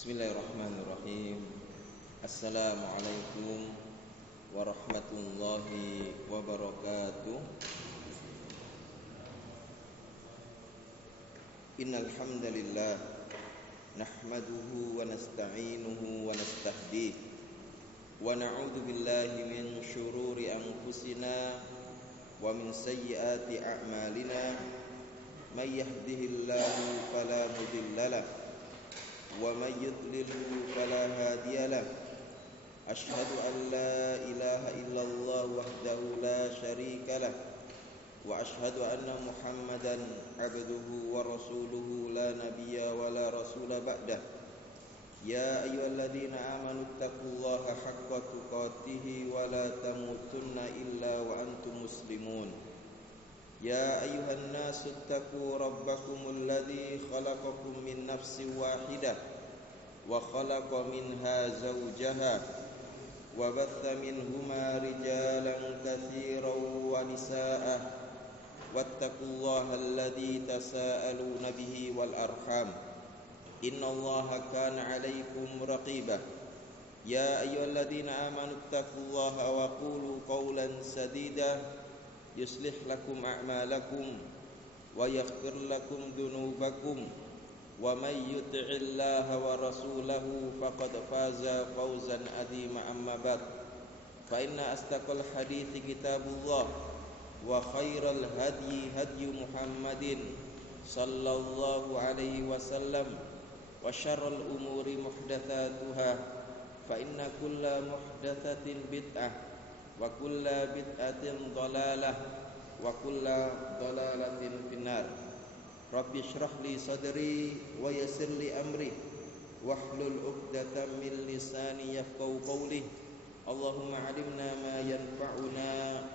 Bismillahirrahmanirrahim. Assalamualaikum warahmatullahi wabarakatuh. Innal hamdalillah nahmaduhu wa nasta'inuhu wa nastahdiih wa na'udzu billahi min syururi anfusina wa min sayyiati a'malina. May yahdihillahu fala mudhillalah wa may yudlilhu fala hadiyalah. Asyhadu an la ilaha illallah wahdahu la syarikalah wa asyhadu anna Muhammadan abduhu wa rasuluhu la nabiyya wa la rasula ba'dah. Ya ayyuhalladzina amanu taqullaha haqqa tuqatih wa la tamutunna illa wa antum muslimun. Ya ayyuhan nasu taqu rabbakumul ladzi khalaqakum min nafsin wahidah wa khalaqa minha zawjaha wa batha minhuma rijalan katsiran wa nisaa wattaqullaha alladzi tasaaluna bihi wal arham innallaha kana 'alaykum raqiba. Ya ayyuhalladzina amanu taqullaha wa qulu qawlan sadida yuslih lakum a'malakum wa yaghfir lakum dhunubakum wa may yuti'illaha wa rasulahu faqad faza fawzan 'azima. Amma ba'd, fa inna astaqal hadithi kitabullah wa khairal hadyi hadyu Muhammadin sallallahu alaihi wasallam wa syarrul umuri muhdatsatuha fa inna kulla muhdatsatin bid'ah wa kulla bid'atin dhalalah wa kulla dhalalatin finnar. Rabbi shrah li sadri wa yassir li amri wahlul 'uqdatam min lisani yafqahu qawli. Allahumma 'allimna ma yanfa'una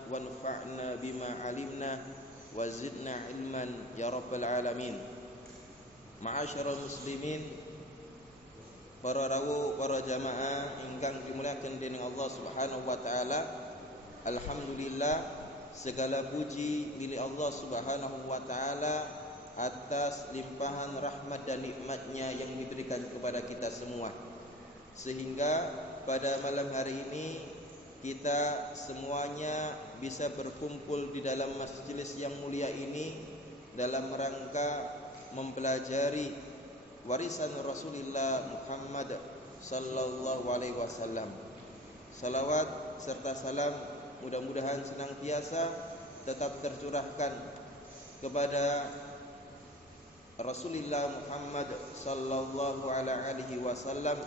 wanfa'na bima 'alimna wa zidna 'ilman ya rabbal alamin. Ma'asyiral muslimin, para rawuh, para jamaah ingkang dimuliakan dening Allah Subhanahu wa taala. Alhamdulillah, segala puji milik Allah Subhanahu wa taala atas limpahan rahmat dan nikmatnya yang diberikan kepada kita semua, sehingga pada malam hari ini kita semuanya bisa berkumpul di dalam majelis yang mulia ini dalam rangka mempelajari warisan Rasulullah Muhammad sallallahu alaihi wasallam. Salawat serta salam mudah-mudahan senantiasa tetap tercurahkan kepada Rasulullah Muhammad sallallahu alaihi wasallam,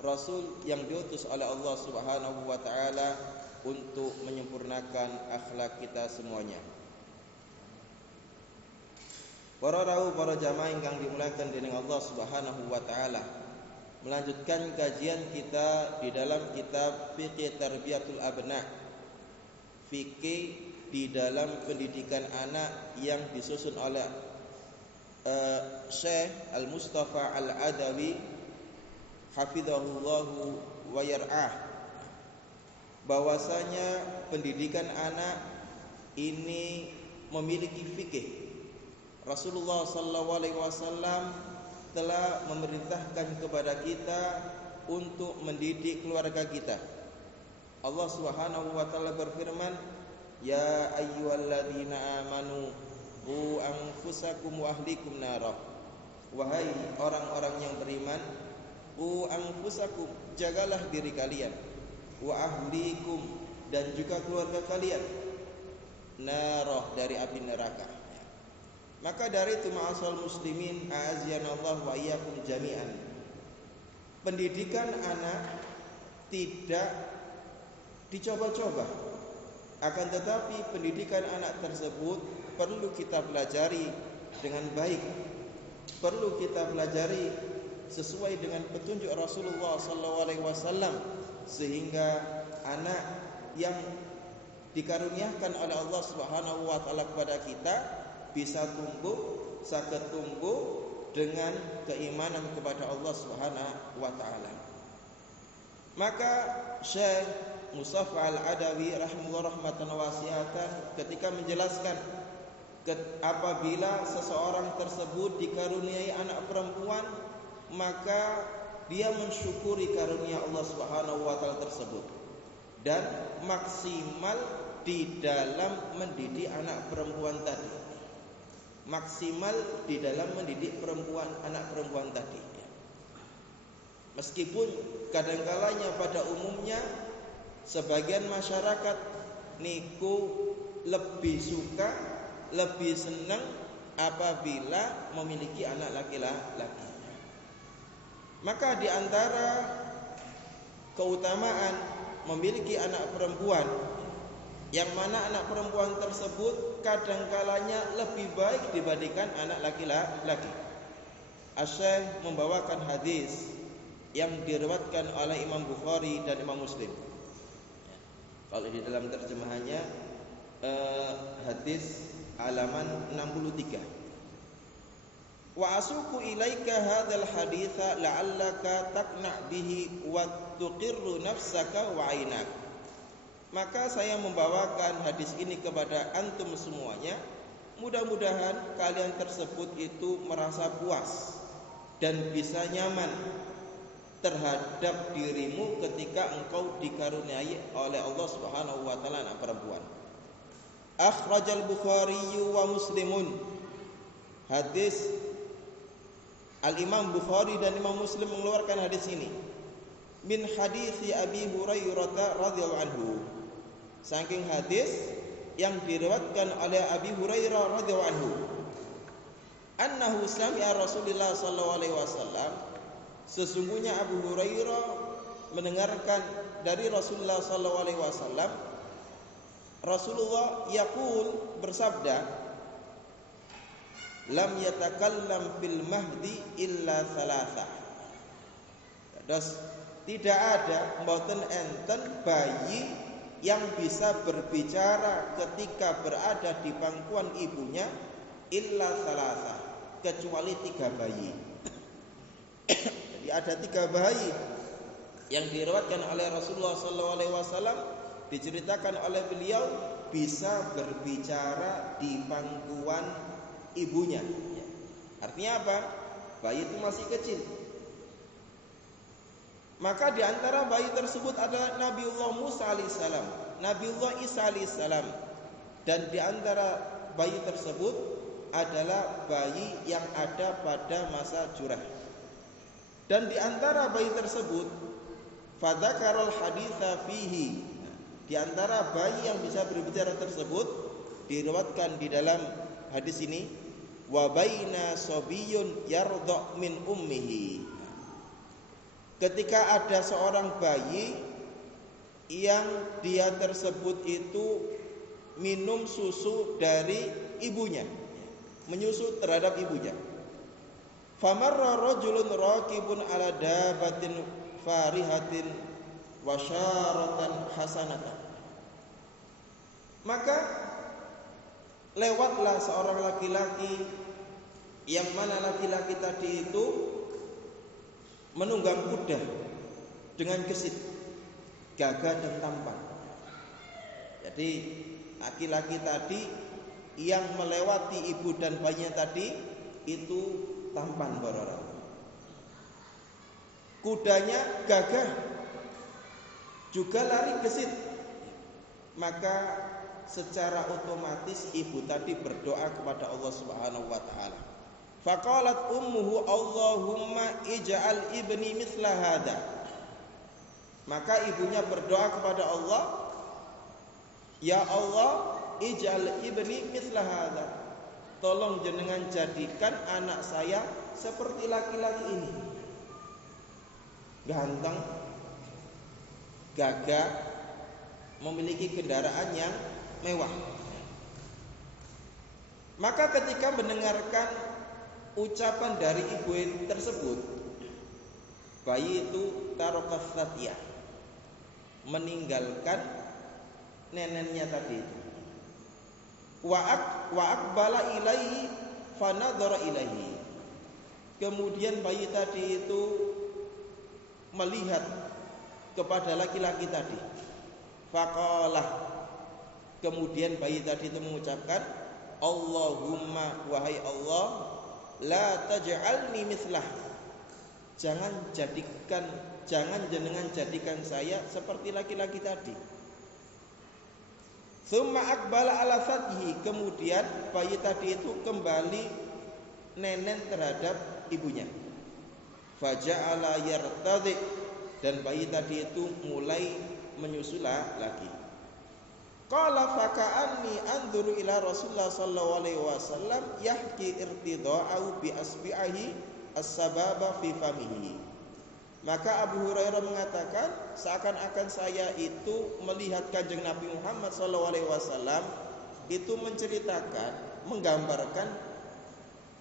Rasul yang diutus oleh Allah Subhanahu wa taala untuk menyempurnakan akhlak kita semuanya. Para rawuh, para jamaah ingkang dimuliakan dening Allah Subhanahu wa taala, melanjutkan kajian kita di dalam kitab Fiqh Tarbiyatul Abna, fikih di dalam pendidikan anak yang disusun oleh Syekh Al-Mustafa Al-Adawi hafizahullahu wa yar'ah, bahwasanya pendidikan anak ini memiliki fikih. Rasulullah sallallahu alaihi wasallam telah memerintahkan kepada kita untuk mendidik keluarga kita. Allah Subhanahu wa taala berfirman, "Ya ayyuhalladzina amanu qu anfusakum wa ahlikum nara." Wahai orang-orang yang beriman, qu anfusakum, jagalah diri kalian, wa ahlikum, dan juga keluarga kalian, nara, dari api neraka. Maka dari itu ma'asal muslimin a'aziyanallahu wa iyyakum jami'an, pendidikan anak tidak dicoba-coba, akan tetapi pendidikan anak tersebut perlu kita pelajari dengan baik, perlu kita pelajari sesuai dengan petunjuk Rasulullah SAW, sehingga anak yang dikaruniakan oleh Allah Subhanahu wa taala kepada kita bisa tumbuh, saged tumbuh dengan keimanan kepada Allah Subhanahu wa taala. Maka Syekh Mustafa Al-Adawi rahimahullah rahmatan wasi'atan ketika menjelaskan apabila seseorang tersebut dikaruniai anak perempuan, maka dia mensyukuri karunia Allah Subhanahu wa taala tersebut dan maksimal di dalam mendidik anak perempuan tadi. Maksimal di dalam mendidik anak perempuan tadi. Meskipun kadangkalanya pada umumnya sebagian masyarakat niku lebih suka, lebih senang apabila memiliki anak laki-laki. Maka di antara keutamaan memiliki anak perempuan, yang mana anak perempuan tersebut kadangkalanya lebih baik dibandingkan anak laki-laki. Asy-Syaikh membawakan hadis yang diriwayatkan oleh Imam Bukhari dan Imam Muslim. Kalau di dalam terjemahannya hadis halaman 63. Wa asuku ilaika hadzal haditsa la'allaka taqna' bihi wa tuqirru nafsaka wa 'ainak. Maka saya membawakan hadis ini kepada antum semuanya, mudah-mudahan kalian tersebut itu merasa puas dan bisa nyaman terhadap dirimu ketika engkau dikaruniai oleh Allah Subhanahu wa taala anak perempuan. Akhrajal Bukhari wa Muslimun. Hadis Al-Imam Bukhari dan Imam Muslim mengeluarkan hadis ini min hadis Abi Hurairah radhiyallahu anhu. Saking hadis yang diriwayatkan oleh Abi Hurairah radhiyallahu anhu, annahu sami'a Rasulullah sallallahu alaihi wasallam, sesungguhnya Abu Hurairah mendengarkan dari Rasulullah sallallahu alaihi wasallam, Rasulullah yaqul bersabda, lam yatakallam fil mahdi illa thalatha. Terus tidak ada mboten enten bayi yang bisa berbicara ketika berada di pangkuan ibunya illa thalatha, kecuali 3 bayi. Jadi ada 3 bayi yang diriwayatkan oleh Rasulullah SAW, diceritakan oleh beliau bisa berbicara di pangkuan ibunya. Artinya apa? Bayi itu masih kecil. Maka di antara bayi tersebut adalah Nabiullah Musa alaihissalam, Nabiullah Isa alaihissalam, dan di antara bayi tersebut adalah bayi yang ada pada masa jurah. Dan di antara bayi tersebut fadzakarul haditsa fihi, di antara bayi yang bisa berbicara tersebut diriwayatkan di dalam hadis ini, wa baina sabiyyun yardha min ummihi. Ketika ada seorang bayi yang dia tersebut itu minum susu dari ibunya, menyusu terhadap ibunya. Famarra rajulun raqibun ala dabatin farihatin wa syaratan hasanatan. Maka lewatlah seorang laki-laki, yang mana laki-laki tadi itu menunggang kuda dengan gesit, gagah dan tampan. Jadi laki-laki tadi yang melewati ibu dan bayinya tadi itu tampan bororo. Kudanya gagah, juga lari gesit. Maka secara otomatis ibu tadi berdoa kepada Allah Subhanahu wa taala. Faqalat ummuhu Allahumma ij'al ibni mithla hada. Maka ibunya berdoa kepada Allah, ya Allah, ij'al ibni mithla hada. Tolong jenengan jadikan anak saya seperti laki-laki ini. Ganteng, gagah, memiliki kendaraan yang mewah. Maka ketika mendengarkan ucapan dari ibu tersebut, bayi itu tarokas satya, meninggalkan neneknya tadi. Wa aqbala ilaihi fanadhara ilaihi. Kemudian bayi tadi itu melihat kepada laki-laki tadi. Faqalah, kemudian bayi tadi itu mengucapkan, Allahumma, wahai Allah, la taj'alni mithlah, jangan jenengan jadikan saya seperti laki-laki tadi. Tsumma aqbala ala fathi, kemudian bayi tadi itu kembali nenen terhadap ibunya. Faja'ala yartadi, dan bayi tadi itu mulai menyusula lagi. Qala faka'anni anzuru ila Rasulullah sallallahu alaihi wasallam yahki irtida'u bi asbi'ahi as-sababa fi famihi. Maka Abu Hurairah mengatakan, seakan-akan saya itu melihat Kanjeng Nabi Muhammad sallallahu alaihi wasallam itu menceritakan, menggambarkan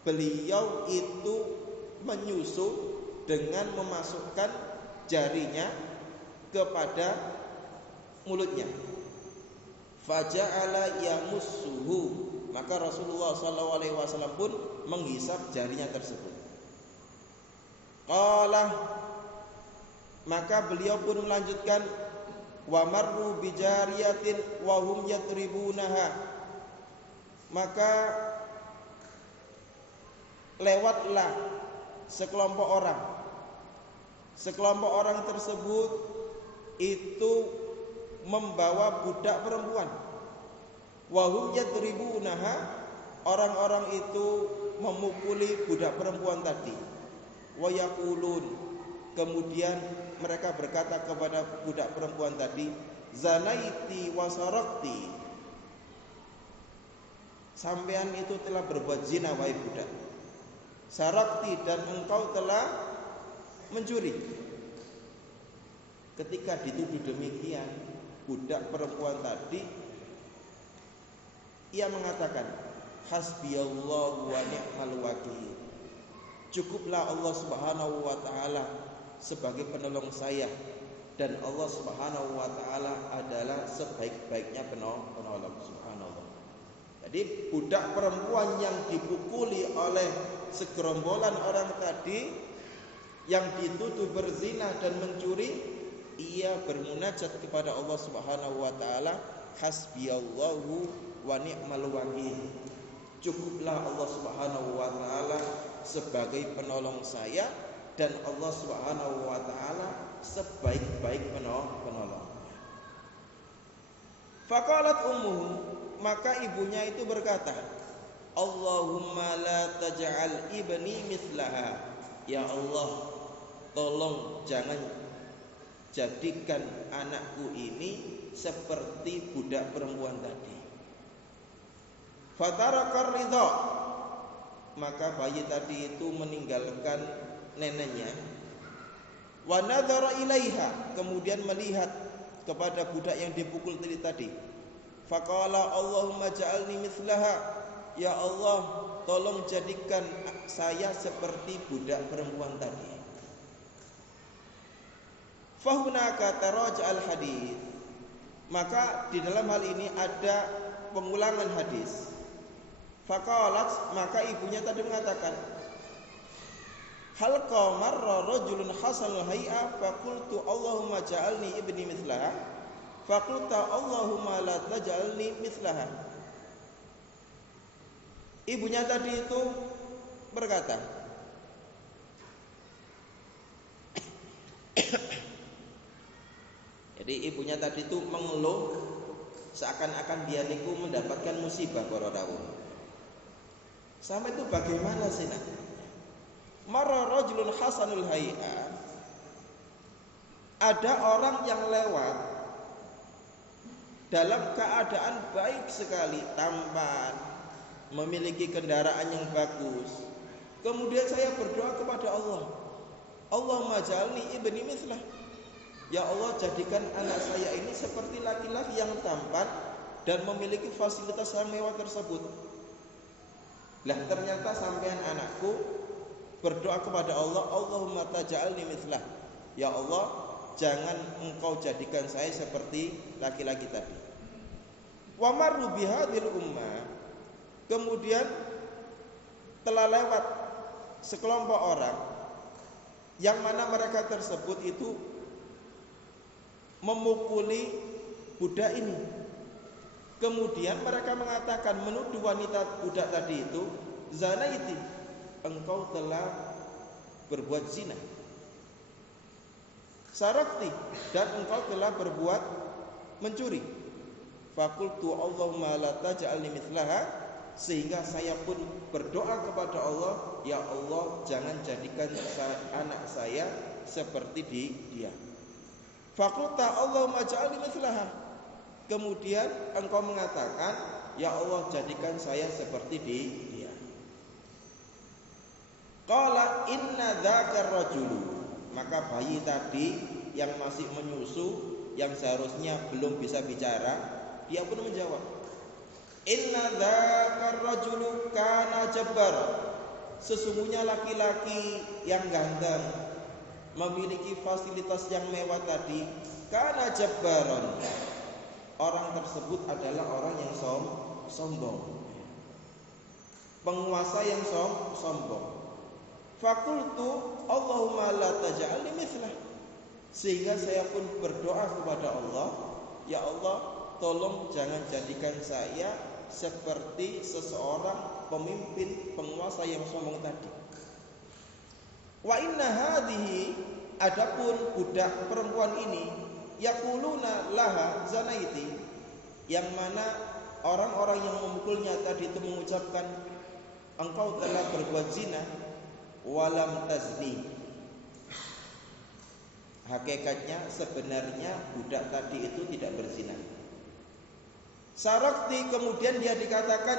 beliau itu menyusu dengan memasukkan jarinya kepada mulutnya. Faja'ala yamussuhu, maka Rasulullah SAW pun menghisap jarinya tersebut. Qala, maka beliau pun melanjutkan, wa marru bijariyatin wa hum yatribunaha, maka lewatlah sekelompok orang tersebut itu membawa budak perempuan. Wahum yadribunaha, orang-orang itu memukuli budak perempuan tadi. Wa yaqulun, kemudian mereka berkata kepada budak perempuan tadi, zanaiti wa sarakti, sampean itu telah berbuat zina wahai budak. Sarakti, dan engkau telah mencuri. Ketika dituduh demikian, budak perempuan tadi, ia mengatakan, hasbiyallahu wa ni'mal wakil, cukuplah Allah Subhanahu wa taala sebagai penolong saya, dan Allah Subhanahu wa taala adalah sebaik-baiknya penolong. Subhanallah. Jadi budak perempuan yang dipukuli oleh segerombolan orang tadi, yang dituduh berzina dan mencuri, ia bermunajat kepada Allah Subhanahu wa taala, hasbiyallahu wa ni'mal wakil, cukuplah Allah Subhanahu wa taala sebagai penolong saya, dan Allah Subhanahu wa taala sebaik-baik penolong. Faqalat ummuhu, maka ibunya itu berkata, Allahumma la taj'al ibni mithlaha, ya Allah, tolong jangan jadikan anakku ini seperti budak perempuan tadi. Fatarakar ridha, maka bayi tadi itu meninggalkan neneknya. Wa nadhara ilaiha, kemudian melihat kepada budak yang dipukul tadi. Faqala Allahumma ja'alni mithlaha, ya Allah, tolong jadikan saya seperti budak perempuan tadi. Fahunaka taraja'al hadis, maka di dalam hal ini ada pengulangan hadis. Faqalat, maka ibunya tadi mengatakan, hal qamarra rajulun hasanul hay'a faqultu Allahumma ja'alni ibni mithlaha faqulta Allahumma la taj'alni mithlaha. Ibunya tadi itu berkata, jadi ibunya tadi itu mengeluh seakan-akan dia niku mendapatkan musibah para rawuh. Sama itu bagaimana sih nak? Marra rajulun hasanul hay'a, ada orang yang lewat dalam keadaan baik sekali, tampan, memiliki kendaraan yang bagus. Kemudian saya berdoa kepada Allah, Allahumma ja'alni ibni mithlah, ya Allah, jadikan anak saya ini seperti laki-laki yang tampan dan memiliki fasilitas yang mewah tersebut. Lah ternyata sampean anakku berdoa kepada Allah, Allahumma taj'alni mithlah, ya Allah, jangan engkau jadikan saya seperti laki-laki tadi. Wa marru bihadhil ummah, kemudian telah lewat sekelompok orang yang mana mereka tersebut itu memukuli budak ini. Kemudian mereka mengatakan, menuduh wanita budak tadi itu, zanaiti, engkau telah berbuat zina. sarakti, dan engkau telah berbuat mencuri. Fakultu Allahumma la taj'alni mithlaha, sehingga saya pun berdoa kepada Allah, ya Allah jangan jadikan anak saya seperti dia. Fakulta Allahumma ja'alni mithlaha, kemudian engkau mengatakan, ya Allah jadikan saya seperti dia. Qala inna dzakar rajulu, maka bayi tadi yang masih menyusu, yang seharusnya belum bisa bicara, dia pun menjawab, inna dzakar rajulu kana jabbar, sesungguhnya laki-laki yang ganteng, memiliki fasilitas yang mewah tadi, kana jabbaron, orang tersebut adalah orang yang sombong, penguasa yang sombong. Fakultu Allahumma la taj'alni mithlah, sehingga saya pun berdoa kepada Allah, ya Allah tolong jangan jadikan saya seperti seseorang pemimpin penguasa yang sombong tadi. Wa inna hadhihi, adapun budak perempuan ini, yaquluna laha zanaiti, yang mana orang-orang yang memukulnya tadi itu mengucapkan, engkau telah berbuat zina, walam tazni. Hakikatnya sebenarnya budak tadi itu tidak berzina. Sarakti, kemudian dia dikatakan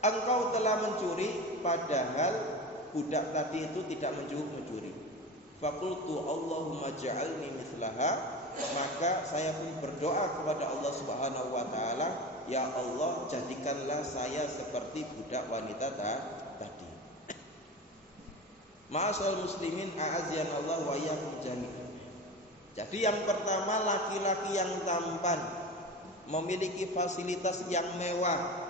engkau telah mencuri, padahal budak tadi itu tidak mencuri. Fakultu Allahumma ja'alni mithlaha, maka saya pun berdoa kepada Allah Subhanahu wa taala, ya Allah jadikanlah saya seperti budak wanita tadi. Ma'asyiral muslimin a'azzanallahu wa iyyakum jami'an. Jadi yang pertama, laki-laki yang tampan, memiliki fasilitas yang mewah,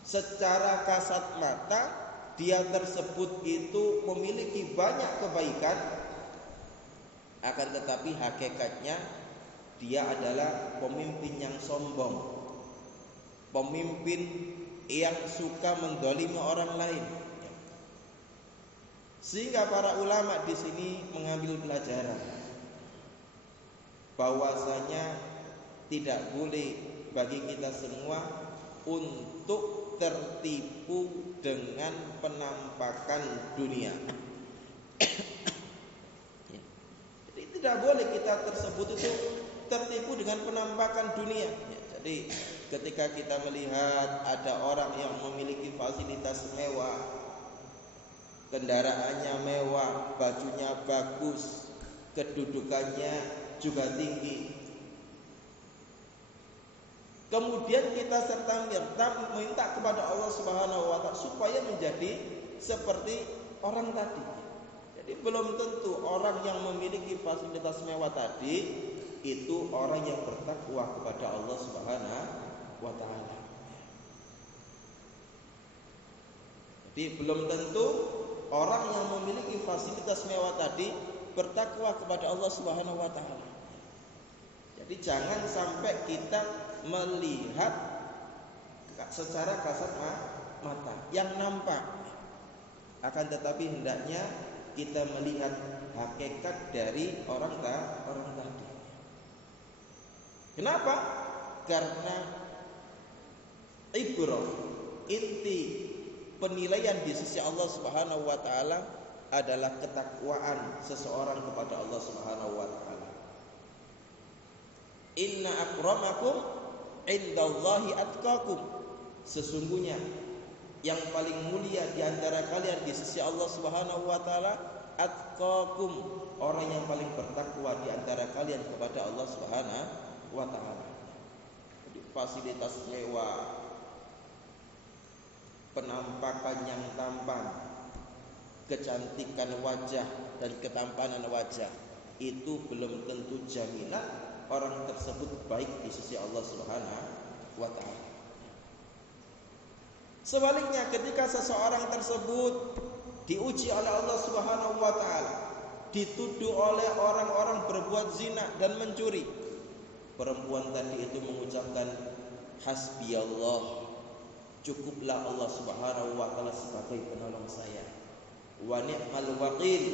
secara kasat mata dia tersebut itu memiliki banyak kebaikan, akan tetapi hakikatnya dia adalah pemimpin yang sombong, pemimpin yang suka mendolimi orang lain. Sehingga para ulama di sini mengambil pelajaran bahwasanya tidak boleh bagi kita semua untuk tertipu dengan penampakan dunia. Jadi tidak boleh kita tersebut itu tertipu dengan penampakan dunia. Jadi ketika kita melihat ada orang yang memiliki fasilitas mewah, kendaraannya mewah, bajunya bagus, kedudukannya juga tinggi, kemudian kita serta-merta minta kepada Allah Subhanahu wa taala supaya menjadi seperti orang tadi. Jadi belum tentu orang yang memiliki fasilitas mewah tadi itu orang yang bertakwa kepada Allah Subhanahu wa taala. Jadi belum tentu orang yang memiliki fasilitas mewah tadi bertakwa kepada Allah Subhanahu wa taala. Jadi jangan sampai kita melihat secara kasat mata yang nampak, akan tetapi hendaknya kita melihat hakikat dari orang tadi. Kenapa? Karena ibrah, inti penilaian di sisi Allah Subhanahu wa taala adalah ketakwaan seseorang kepada Allah Subhanahu wa taala. Inna akramakum indallahi atqakum, sesungguhnya yang paling mulia di antara kalian di sisi Allah Subhanahu wa taala atqakum, orang yang paling bertakwa di antara kalian kepada Allah Subhanahu wa taala. Jadi fasilitas mewah, penampakan yang tampan, kecantikan wajah dan ketampanan wajah itu belum tentu jaminan orang tersebut baik di sisi Allah Subhanahu wa taala. Sebaliknya, ketika seseorang tersebut diuji oleh Allah Subhanahu wa taala, dituduh oleh orang-orang berbuat zina dan mencuri, perempuan tadi itu mengucapkan hasbiyallah, cukuplah Allah Subhanahu wa taala sebagai penolong saya, wa ni'mal wakil,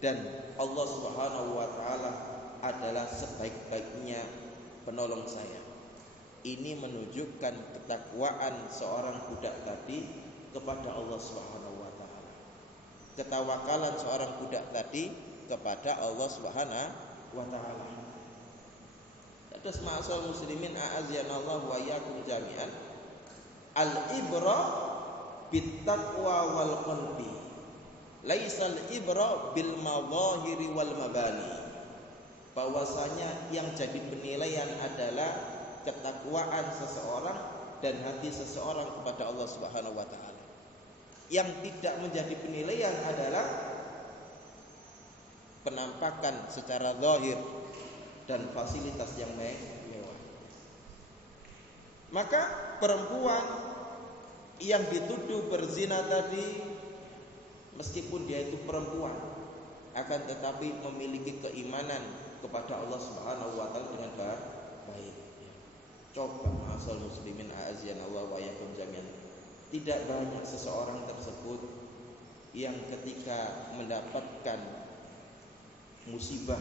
dan Allah Subhanahu wa taala adalah sebaik-baiknya penolong saya. Ini menunjukkan ketakwaan seorang budak tadi kepada Allah Subhanahu wa taala. Ketawakalan seorang budak tadi kepada Allah Subhanahu wa taala. Terus ma'asal muslimin a'azyanallahu wa iyyakum jami'an. Al-ibra bittaqwa wal qalbi. Laisal ibra bil madahiri wal mabani. Bahwasanya yang jadi penilaian adalah ketakwaan seseorang dan hati seseorang kepada Allah Subhanahu wa taala. Yang tidak menjadi penilaian adalah penampakan secara zahir dan fasilitas yang mewah. Maka perempuan yang dituduh berzina tadi, meskipun dia itu perempuan, akan tetapi memiliki keimanan kepada Allah Subhanahu wa taala dengan baik. Coba ma'asal muslimin a'azyanallahu wa iyyakum jami'an. Tidak banyak seseorang tersebut yang ketika mendapatkan musibah,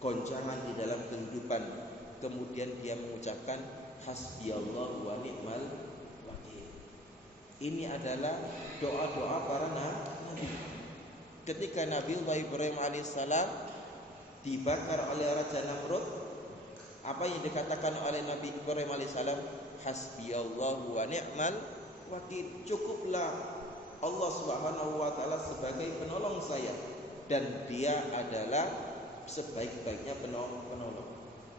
goncangan di dalam kehidupan, kemudian dia mengucapkan hasbiyallahu wa ni'mal wakil. Ini adalah doa-doa para nabi. Ketika Nabi Ibrahim alaihissalam dibakar oleh Raja Namrud, apa yang dikatakan oleh Nabi Ibrahim alaihissalam? Hasbiyallahu wa ni'mal wakil. Cukuplah Allah Subhanahu wa taala sebagai penolong saya, dan dia adalah sebaik-baiknya penolong.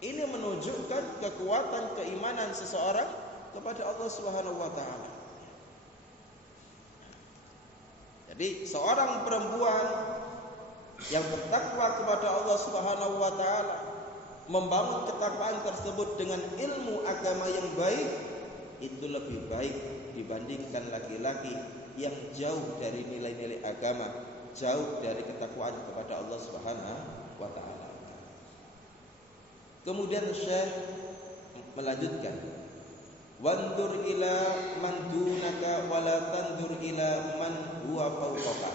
Ini menunjukkan kekuatan keimanan seseorang kepada Allah Subhanahu wa taala. Jadi seorang perempuan yang bertakwa kepada Allah Subhanahu wa taala, membangun ketakwaan tersebut dengan ilmu agama yang baik, itu lebih baik dibandingkan laki-laki yang jauh dari nilai-nilai agama, jauh dari ketakwaan kepada Allah Subhanahu wa ta'ala. Kemudian Syekh melanjutkan, wandur ila man dunaka wala tandur ila man huwa fawqaka.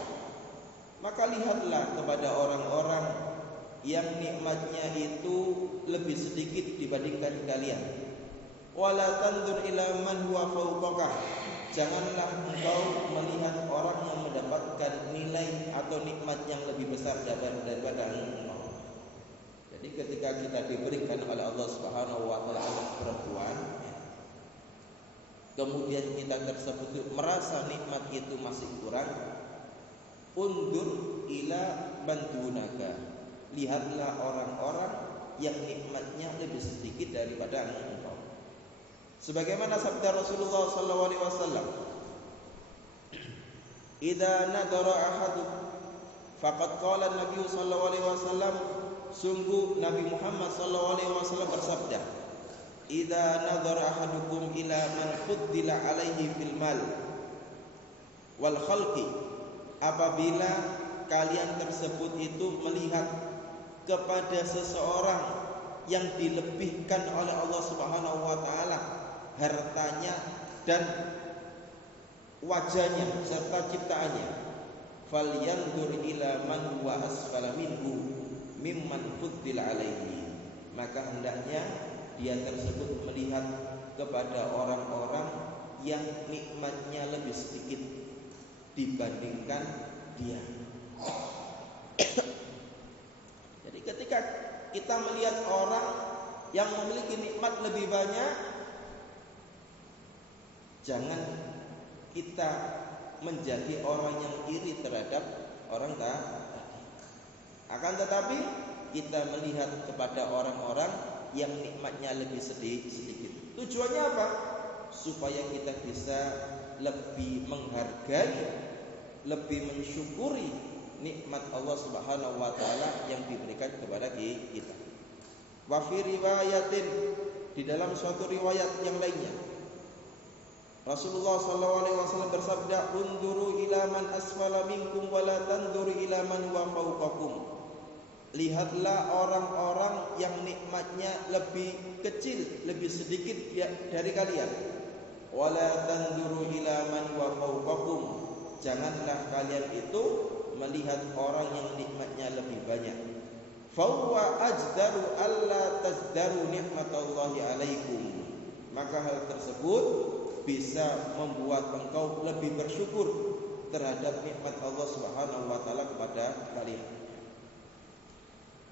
Maka lihatlah kepada orang-orang yang nikmatnya itu lebih sedikit dibandingkan kalian. Wala tandur ila man huwa fawqaka. Janganlah engkau melihat orang yang mendapatkan nilai atau nikmat yang lebih besar daripada engkau. Jadi ketika kita diberikan oleh Allah Subhanahu wa taala anak perempuan, kemudian kita tersebut merasa nikmat itu masih kurang, undur ila man dunaka. Lihatlah orang-orang yang nikmatnya lebih sedikit daripada engkau. Sebagaimana sabda Rasulullah sallallahu alaihi wasallam, "Idza nadara ahadukum," faqad qala Nabi sallallahu alaihi wasallam, sungguh Nabi Muhammad sallallahu alaihi wasallam bersabda, "Idza nadara ahadukum ila man fuddila alaihi fil mal wal khalqi," apabila kalian tersebut itu melihat kepada seseorang yang dilebihkan oleh Allah Subhanahu wa taala hartanya dan wajahnya serta ciptaannya, falyanzur ila man huwa asfala minhu mimman fuddila alaihi, maka hendaknya dia tersebut melihat kepada orang-orang yang nikmatnya lebih sedikit dibandingkan dia. Jadi ketika kita melihat orang yang memiliki nikmat lebih banyak, jangan kita menjadi orang yang iri terhadap orang tadi. Akan tetapi kita melihat kepada orang-orang yang nikmatnya lebih sedikit. Tujuannya apa? Supaya kita bisa lebih menghargai, lebih mensyukuri nikmat Allah Subhanahu wa taala yang diberikan kepada kita. Wa fi riwayatin, di dalam suatu riwayat yang lainnya, Rasulullah sallallahu alaihi wasallam bersabda, "Unduru ila man asfala minkum wa la tanzuru ila man huwa fawqakum." Lihatlah orang-orang yang nikmatnya lebih kecil, lebih sedikit dari kalian. Wa la tanzuru ila man huwa fawqakum. Janganlah kalian itu melihat orang yang nikmatnya lebih banyak. Fahuwa ajdaru alla tazdaru nikmatallahi alaikum. Maka hal tersebut bisa membuat engkau lebih bersyukur terhadap nikmat Allah Subhanahu wa taala kepada kalian.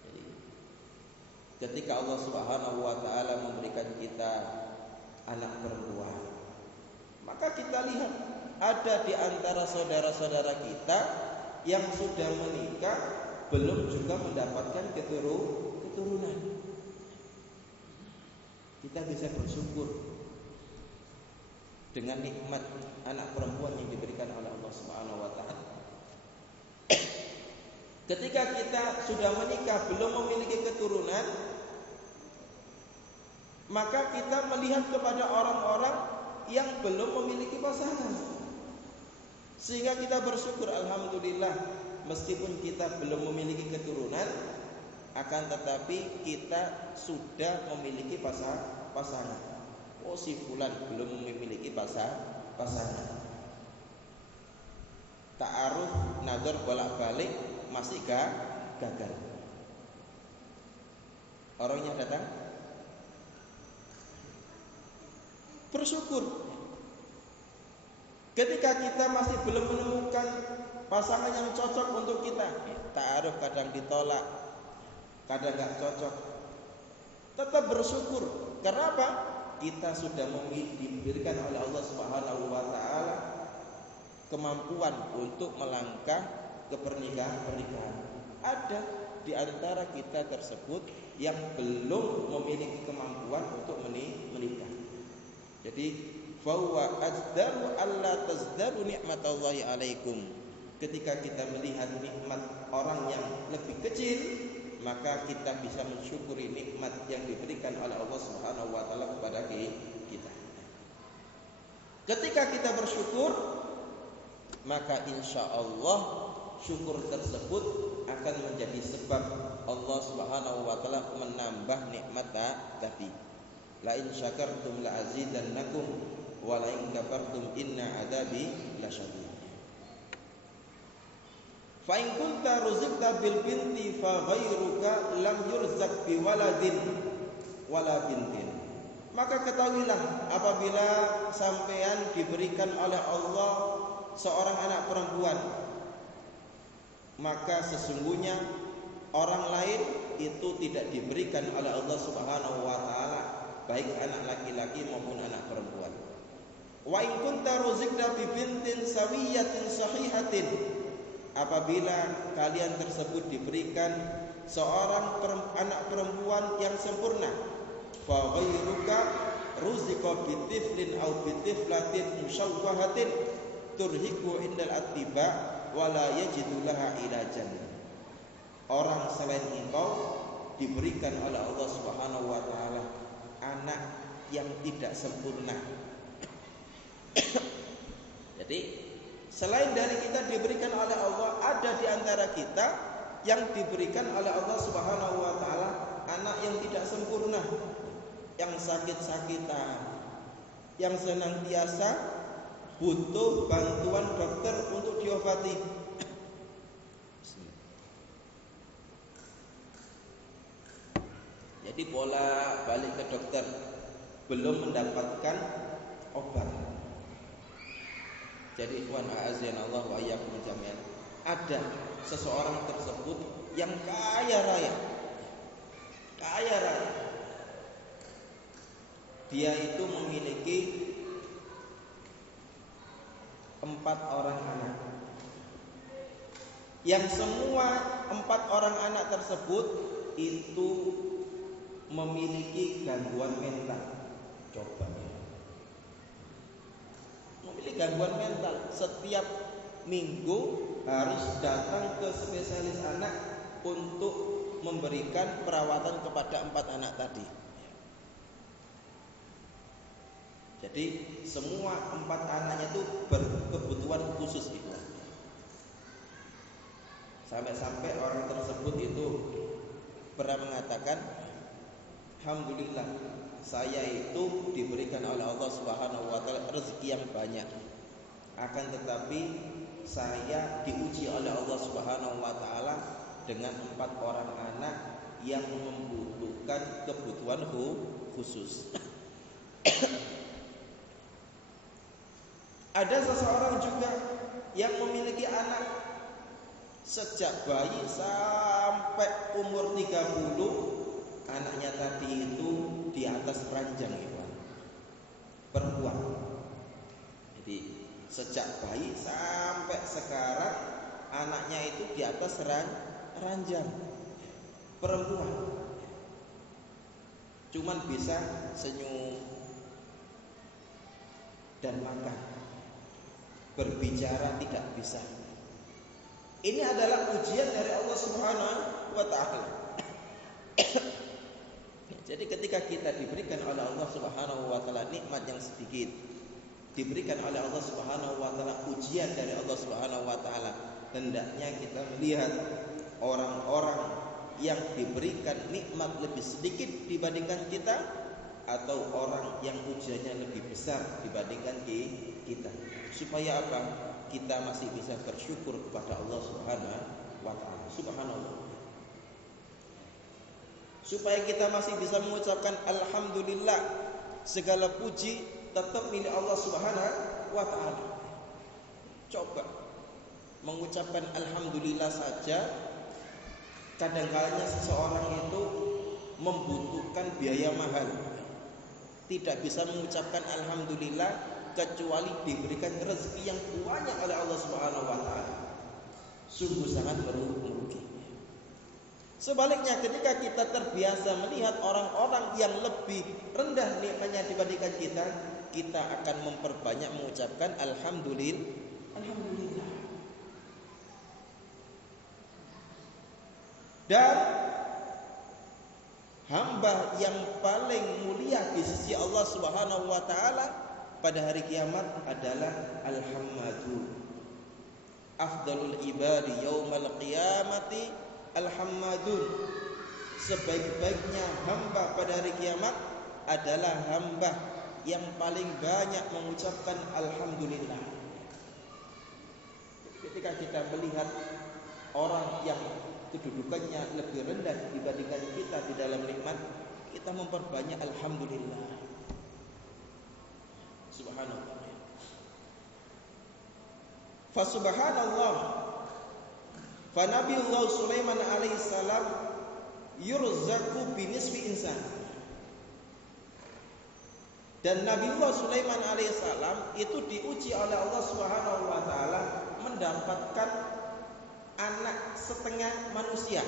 Jadi, ketika Allah Subhanahu wa taala memberikan kita anak perempuan, maka kita lihat ada di antara saudara-saudara kita yang sudah menikah belum juga mendapatkan keturunan. Kita bisa bersyukur dengan nikmat anak perempuan yang diberikan oleh Allah Subhanahu wa taala. Ketika kita sudah menikah belum memiliki keturunan, maka kita melihat kepada orang-orang yang belum memiliki pasangan, sehingga kita bersyukur, alhamdulillah, meskipun kita belum memiliki keturunan, akan tetapi kita sudah memiliki pasangan. Oh, si fulan belum memiliki pasangan. Ta'aruf, nazar, bolak-balik masih gagal. Orangnya datang, bersyukur. Ketika kita masih belum menemukan pasangan yang cocok untuk kita, ta'aruf kadang ditolak, kadang gak cocok, tetap bersyukur. Karena apa? Kita sudah diberikan oleh Allah Subhanahu wa taala kemampuan untuk melangkah ke pernikahan. Ada di antara kita tersebut yang belum memiliki kemampuan untuk menikah. Jadi, fahuwa ajdaru alla tazdaru nikmatallahi alaikum. Ketika kita melihat nikmat orang yang lebih kecil, maka kita bisa mensyukuri nikmat yang diberikan oleh Allah Subhanahu wa taala kepada kita. Ketika kita bersyukur, maka insya Allah syukur tersebut akan menjadi sebab Allah Subhanahu wa taala menambah nikmat tadi. La in syakartum la azidannakum wa la in kafartum inna adabi lasyadid. Fa in kunta ruzikta bil binti fa ghairuka lam yurzak bi waladin wala bintin. Maka ketahuilah, apabila sampean diberikan oleh Allah seorang anak perempuan, maka sesungguhnya orang lain itu tidak diberikan oleh Allah Subhanahu wa taala, baik anak laki-laki maupun anak perempuan. Wa in kunta ruzikta bi bintin sawiyatin sahihatin. Apabila kalian tersebut diberikan seorang anak perempuan yang sempurna, fa ghairuka ruziqa bitiflin aw bitiflatin musyawwahatin turhiqu indal attiba wa la yajidu laha ilajan. Orang selain engkau diberikan oleh Allah Subhanahu wa taala anak yang tidak sempurna. Jadi selain dari kita diberikan oleh Allah, ada di antara kita yang diberikan oleh Allah Subhanahu wa taala anak yang tidak sempurna, yang sakit-sakitan, yang senantiasa butuh bantuan dokter untuk diobati. Jadi bola balik ke dokter, belum mendapatkan obat. Jadi ikhwan a'azzanallah wa iyyakum jami'an, ada seseorang tersebut yang kaya raya. Dia itu memiliki 4 orang anak, yang semua 4 orang anak tersebut itu memiliki gangguan mental. Coba ya, memiliki gangguan mental. Setiap minggu harus datang ke spesialis anak untuk memberikan perawatan kepada 4 anak tadi. Jadi semua 4 anaknya itu berkebutuhan khusus itu. Sampai-sampai orang tersebut itu pernah mengatakan, alhamdulillah, saya itu diberikan oleh Allah Subhanahu wa taala rezeki yang banyak. Akan tetapi saya diuji oleh Allah Subhanahu wa taala dengan 4 orang anak yang membutuhkan kebutuhan khusus. Ada seseorang juga yang memiliki anak sejak bayi sampai umur 30, anaknya tadi itu di atas ranjang, Ibu. Perempuan. Jadi sejak bayi sampai sekarang anaknya itu di atas ranjang. Perempuan. Cuman bisa senyum dan makan. Berbicara tidak bisa. Ini adalah ujian dari Allah Subhanahu wa taala. Jadi ketika kita diberikan oleh Allah Subhanahu wa taala nikmat yang sedikit, diberikan oleh Allah Subhanahu wa taala ujian dari Allah Subhanahu wa taala, hendaknya kita melihat orang-orang yang diberikan nikmat lebih sedikit dibandingkan kita, atau orang yang ujiannya lebih besar dibandingkan kita. Supaya apa? Kita masih bisa bersyukur kepada Allah Subhanahu wa taala. Subhanallah. Supaya kita masih bisa mengucapkan alhamdulillah, segala puji tetap milik Allah Subhanahu wa taala. Coba mengucapkan alhamdulillah saja, kadang-kadang seseorang itu membutuhkan biaya mahal. Tidak bisa mengucapkan alhamdulillah kecuali diberikan rezeki yang banyak oleh Allah Subhanahu wa taala. Sungguh sangat merugi. Sebaliknya, ketika kita terbiasa melihat orang-orang yang lebih rendah nikmatnya dibandingkan kita, kita akan memperbanyak mengucapkan alhamdulillah. Dan hamba yang paling mulia di sisi Allah Subhanahu wa taala pada hari kiamat adalah al-hammadun. Afdalul ibadi yaumal qiyamati al-hammadun. Sebaik-baiknya hamba pada hari kiamat adalah hamba yang paling banyak mengucapkan alhamdulillah. Ketika kita melihat orang yang kedudukannya lebih rendah dibandingkan kita di dalam nikmat, kita memperbanyak alhamdulillah. Subhanallah. Fa subhanallah. Fa Nabiullah Sulaiman alaihissalam yurzaku binisfi insan. Dan Nabiullah Sulaiman alaihissalam itu diuji oleh Allah Subhanahu wa taala mendapatkan anak setengah manusia.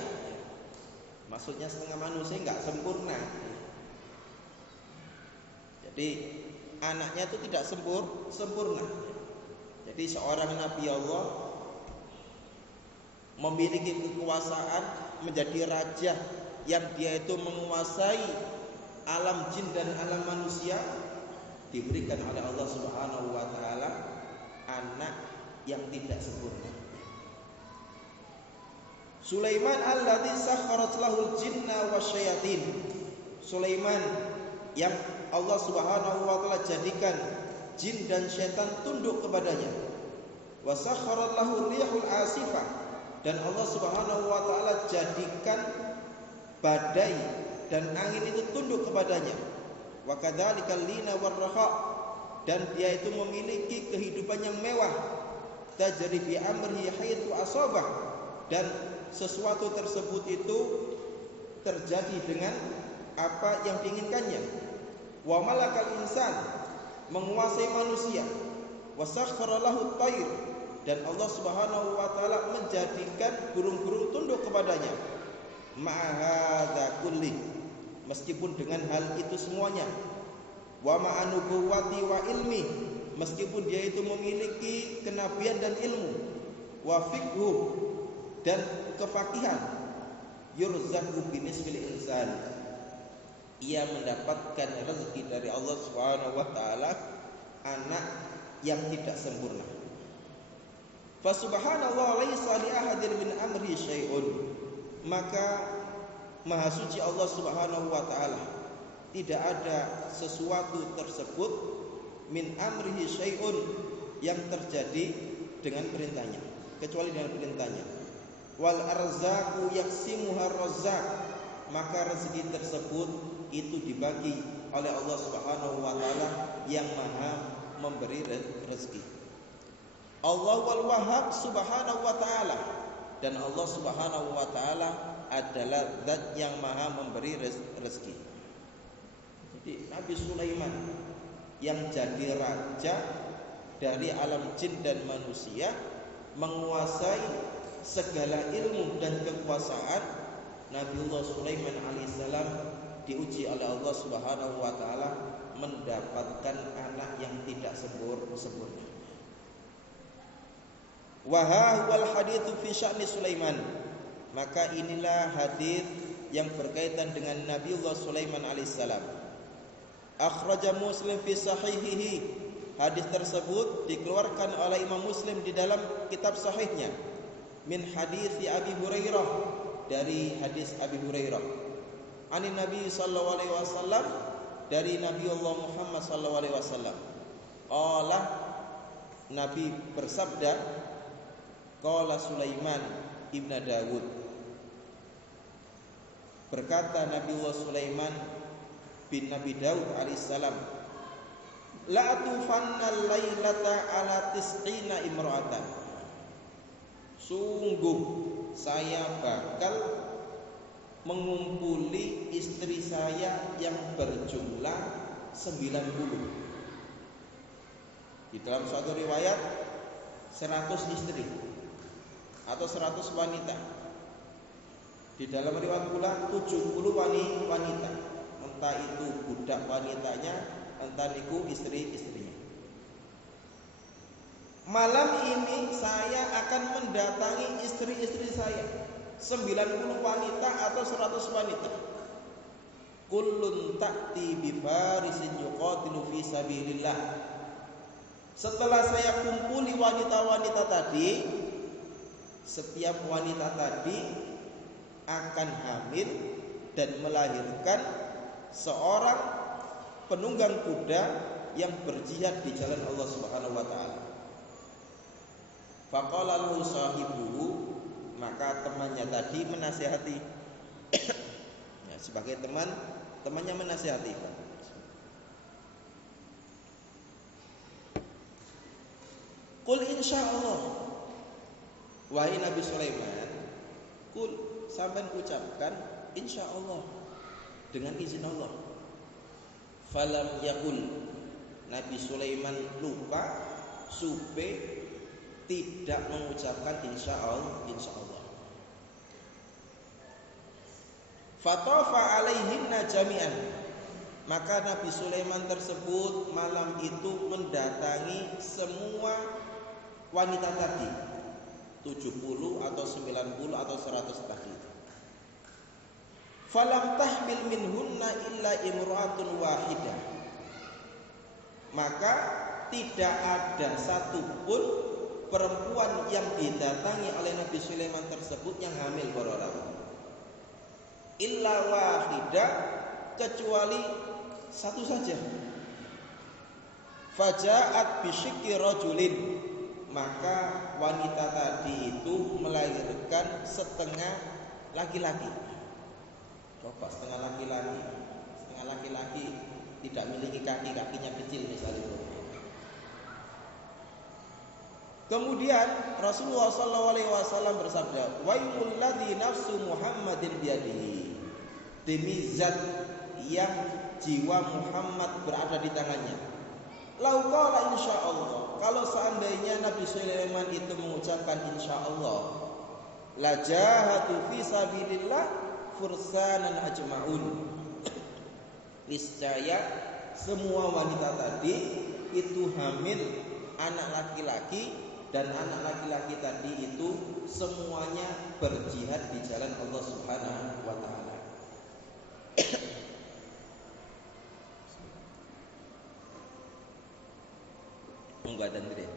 Maksudnya setengah manusia enggak sempurna. Jadi anaknya itu tidak sempurna. Jadi seorang Nabi Allah memiliki kekuasaan menjadi raja yang dia itu menguasai alam jin dan alam manusia, diberikan oleh Allah Subhanahu wa taala anak yang tidak sempurna. Sulaiman alladzi sakharat lahul jinna wasyayatin. Sulaiman yang Allah Subhanahu wa taala jadikan jin dan syaitan tunduk kepadanya. Wa sakharat lahu rihul asifah, dan Allah Subhanahu wa taala jadikan badai dan angin itu tunduk kepadanya. Wa kadzalikal lina warraha, dan dia itu memiliki kehidupan yang mewah. Tajri bi amrihi haitsu asabah, dan sesuatu tersebut itu terjadi dengan apa yang diinginkannya. Wa malakal insan, menguasai manusia. Wa sakhkhara lahu at-tayr, dan Allah Subhanahu wa taala menjadikan burung-burung tunduk kepadanya. Ma'ahadza kulli, meskipun dengan hal itu semuanya. Wa ma'anubuwati wa ilmi, meskipun dia itu memiliki kenabian dan ilmu. Wa fiqhu, dan kefakihan. Yurzaqu binisfil insan, ia mendapatkan rezeki dari Allah Subhanahu wa taala anak yang tidak sempurna. Fa subhanallah laisa li ahadin min amri syai'un, maka maha suci Allah Subhanahu wa taala, tidak ada sesuatu tersebut min amrihi syai'un yang terjadi dengan perintahnya, kecuali dengan perintahnya. Wal arzaqu yaqsimuha razzaq, maka rezeki tersebut itu dibagi oleh Allah Subhanahu wa taala yang Maha memberi rezeki. Allah wal Wahhab Subhanahu wa taala, dan Allah Subhanahu wa taala adalah zat yang Maha memberi rezeki. Jadi Nabi Sulaiman yang jadi raja dari alam jin dan manusia, menguasai segala ilmu dan kekuasaan, Nabiullah Sulaiman alaihissalam diuji oleh Allah Subhanahu wa taala mendapatkan anak yang tidak sempurna. Wa huwal haditsu fi sya'ni Sulaiman, maka inilah hadis yang berkaitan dengan Nabiullah Sulaiman alaihissalam. Akhraja Muslim fi sahihihi, hadis tersebut dikeluarkan oleh Imam Muslim di dalam kitab sahihnya. Min hadis Abi Hurairah, dari hadis Abi Hurairah. Ani Nabi sallallahu alaihi wasallam, dari Nabi Allah Muhammad sallallahu alaihi wasallam. Allah, Nabi bersabda, qala Sulaiman ibn Dawud, berkata Nabi Allah Sulaiman bin Nabi Daud alaihissalam, la atufanna lailata ala tis'ina imra'atan, sungguh saya bakal mengumpuli istri saya yang berjumlah 90. Di dalam suatu riwayat 100 istri atau 100 wanita. Di dalam riwayat pula 70 wanita. Entah itu budak wanitanya, entah itu istri-istrinya. Malam ini saya akan mendatangi istri-istri saya, 90 wanita atau 100 wanita. Kullun ta'ti bi farisin yuqatilu fi sabilillah. Setelah saya kumpuli wanita-wanita tadi, setiap wanita tadi akan hamil dan melahirkan seorang penunggang kuda yang berjihad di jalan Allah Subhanahu wa taala. Faqala lahu sahibuhu, maka temannya tadi menasihati. Ya, sebagai temannya menasihati. Qul insyaallah, wahai Nabi Sulaiman, qul, sampean ucapkan insyaallah, dengan izin Allah. Falam yakul, Nabi Sulaiman lupa, supe, tidak mengucapkan insyaallah. Fatafa alaihinna jami'an, maka Nabi Sulaiman tersebut malam itu mendatangi semua wanita tadi, 70 atau 90 atau 100 tadi. Falam tahmil minhunna illa imra'atun wahidah, maka tidak ada satupun perempuan yang didatangi oleh Nabi Sulaiman tersebut yang hamil orang. Illa wahidah, kecuali satu saja. Faja'at bisyikki rajulin, maka wanita tadi itu melahirkan setengah laki-laki. Coba setengah laki-laki tidak memiliki kaki, kakinya kecil misalnya itu. Kemudian Rasulullah SAW bersabda, wailul ladzi nafsu Muhammadin biyadihi, demi zat yang jiwa Muhammad berada di tangannya. Lau qala insyaallah, kalau seandainya Nabi Sulaiman itu mengucapkan insyaallah, la jahatu fi sabilillah fursanan ajmaun, niscaya semua wanita tadi itu hamil anak laki-laki, dan anak laki-laki tadi itu semuanya berjihad di jalan Allah Subhanahu wa taala. Pembuatan diri.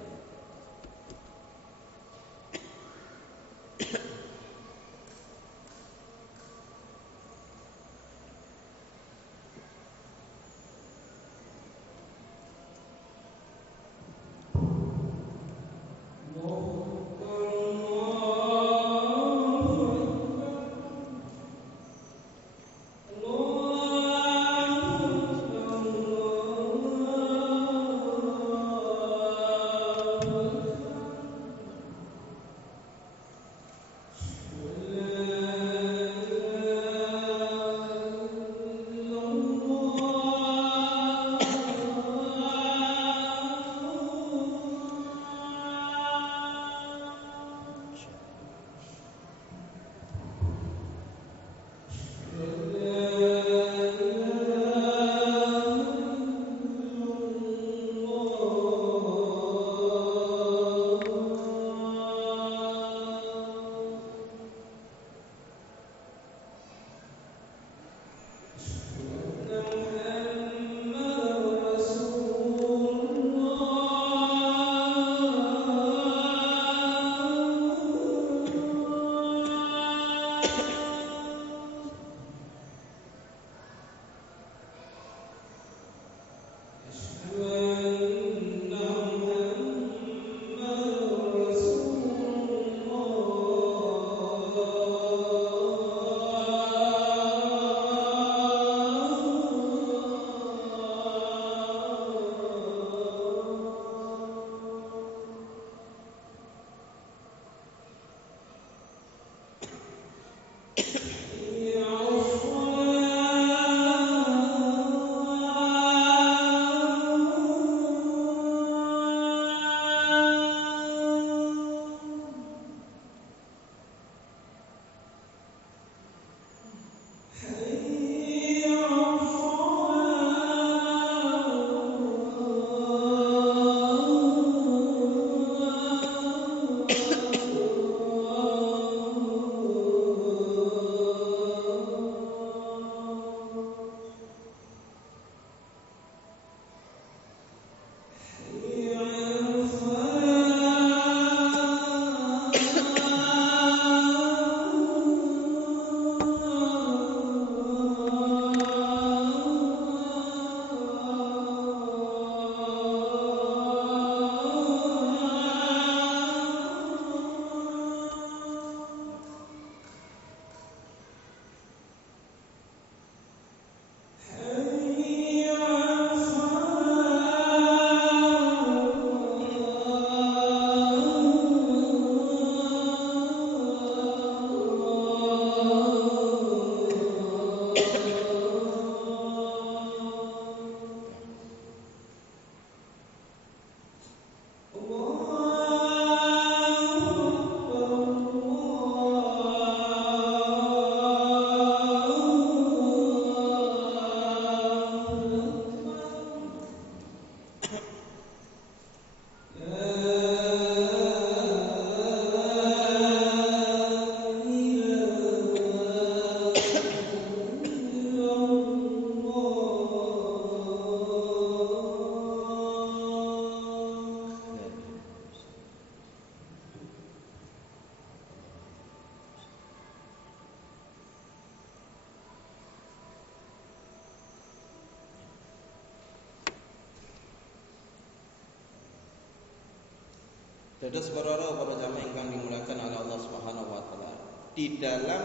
Dados para jamaah ingkang dimuliakan oleh Allah Subhanahu wa taala. Di dalam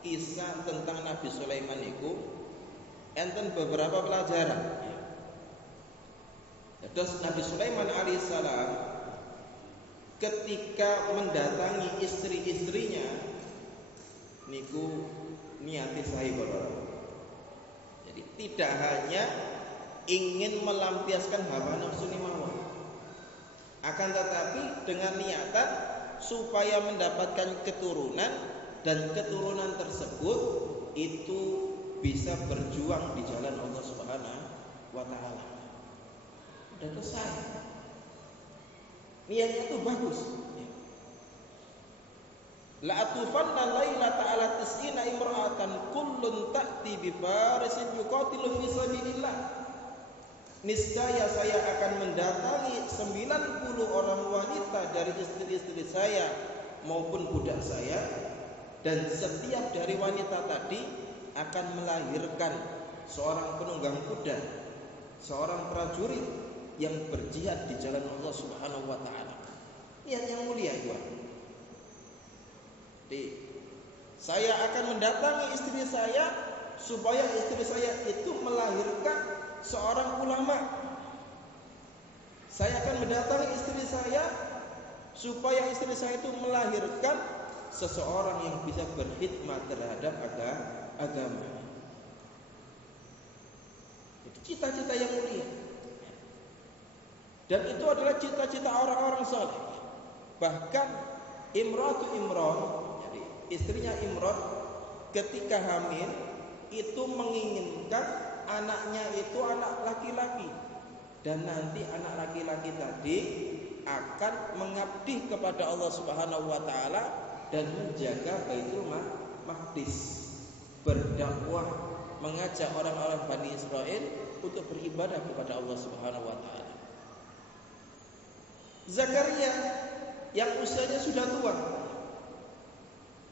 kisah tentang Nabi Sulaiman itu enten beberapa pelajaran. Dados Nabi Sulaiman alaihissalam ketika mendatangi istri-istrinya niku niati sahi para. Jadi tidak hanya ingin melampiaskan hawa nafsu mawon, akan tetapi dengan niatan supaya mendapatkan keturunan, dan keturunan tersebut itu bisa berjuang di jalan Allah Subhanahu wa taala. Udah selesai. Niatnya itu bagus. La atufanna lailata ala tis'ina imra'atan kullun ta'ti bi farisin yuqatilu fi sabilillah. Niscaya saya akan mendatangi 90 orang wanita dari istri-istri saya maupun budak saya, dan setiap dari wanita tadi akan melahirkan seorang penunggang kuda, seorang prajurit yang berjihad di jalan Allah Subhanahu wa taala. Niat yang mulia itu. Saya akan mendatangi istri saya supaya istri saya itu melahirkan seorang ulama. Saya akan mendatangi istri saya supaya istri saya itu melahirkan seseorang yang bisa berkhidmat terhadap agama. Itu cita-cita yang mulia. Dan itu adalah cita-cita orang-orang saleh. Bahkan Imran, jadi istrinya Imran ketika hamil itu menginginkan anaknya itu anak laki-laki, dan nanti anak laki-laki tadi akan mengabdi kepada Allah Subhanahu wa taala dan menjaga Baitul Maqdis, berdakwah, mengajak orang-orang Bani Israel untuk beribadah kepada Allah Subhanahu wa taala. Zakaria yang usianya sudah tua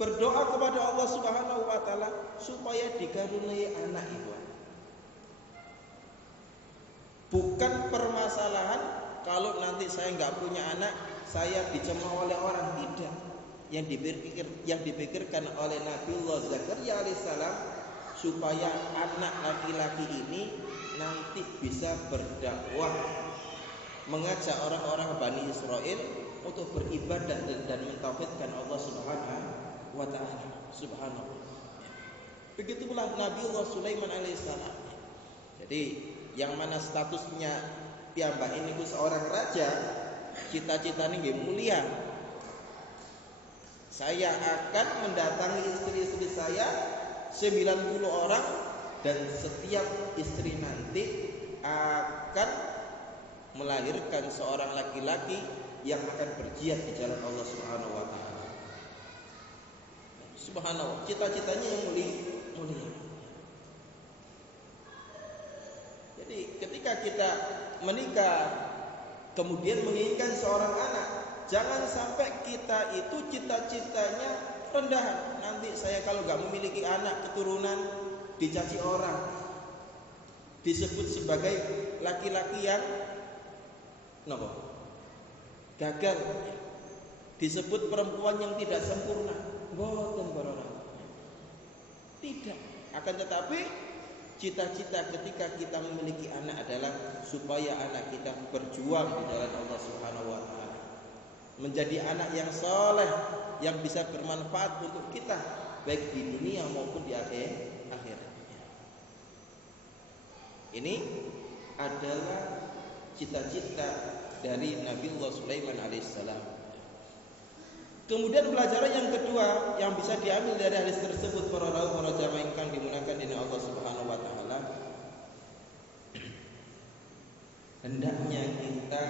berdoa kepada Allah Subhanahu wa taala supaya dikaruniai anak itu. Bukan permasalahan kalau nanti saya nggak punya anak, saya dicemooh oleh orang, tidak. Yang dipikirkan oleh Nabiullah Zakaria alaihissalam supaya anak laki-laki ini nanti bisa berdakwah, mengajak orang-orang Bani Israel untuk beribadah dan mentauhidkan Allah Subhanahu wa taala. Subhanallah. Begitu pula Nabiullah Sulaiman alaihissalam. Jadi yang mana statusnya piyambak ini ku seorang raja, cita-citanya nggih mulia. Saya akan mendatangi istri-istri saya 90 orang, dan setiap istri nanti akan melahirkan seorang laki-laki yang akan berjihad di jalan Allah Subhanahu wa taala. Subhanallah, cita-citanya yang mulia. Jadi ketika kita menikah kemudian menginginkan seorang anak, jangan sampai kita itu cita-citanya rendahan. Nanti saya kalau nggak memiliki anak keturunan dicaci orang, disebut sebagai laki-laki yang gagal, disebut perempuan yang tidak sempurna. Boten barang. Tidak. Akan tetapi cita-cita ketika kita memiliki anak adalah supaya anak kita berjuang di jalan Allah Subhanahu wa taala, menjadi anak yang saleh yang bisa bermanfaat untuk kita baik di dunia maupun di akhirat. Ini adalah cita-cita dari Nabiullah Sulaiman alaihissalam. Kemudian pelajaran yang kedua yang bisa diambil dari hadis tersebut, para jamaah ingkang dimuliakan dening Allah Subhanahu wa taala, hendaknya kita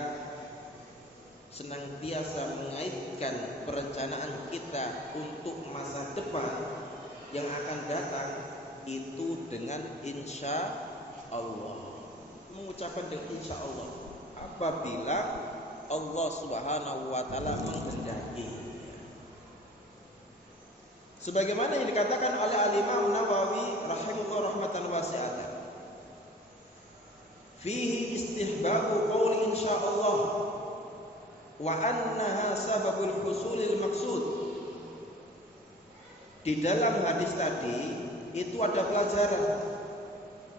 senantiasa mengaitkan perencanaan kita untuk masa depan yang akan datang itu dengan insya Allah. Mengucapkan dengan insya Allah apabila Allah Subhanahu wa taala menghendaki. Sebagaimana yang dikatakan oleh Al-Imam Nawawi rahimahullah rahmatan wasi'atan, fihi istihbabu qawli insyaallah wa annaha sababul husulil maksud. Di dalam hadis tadi itu ada pelajaran.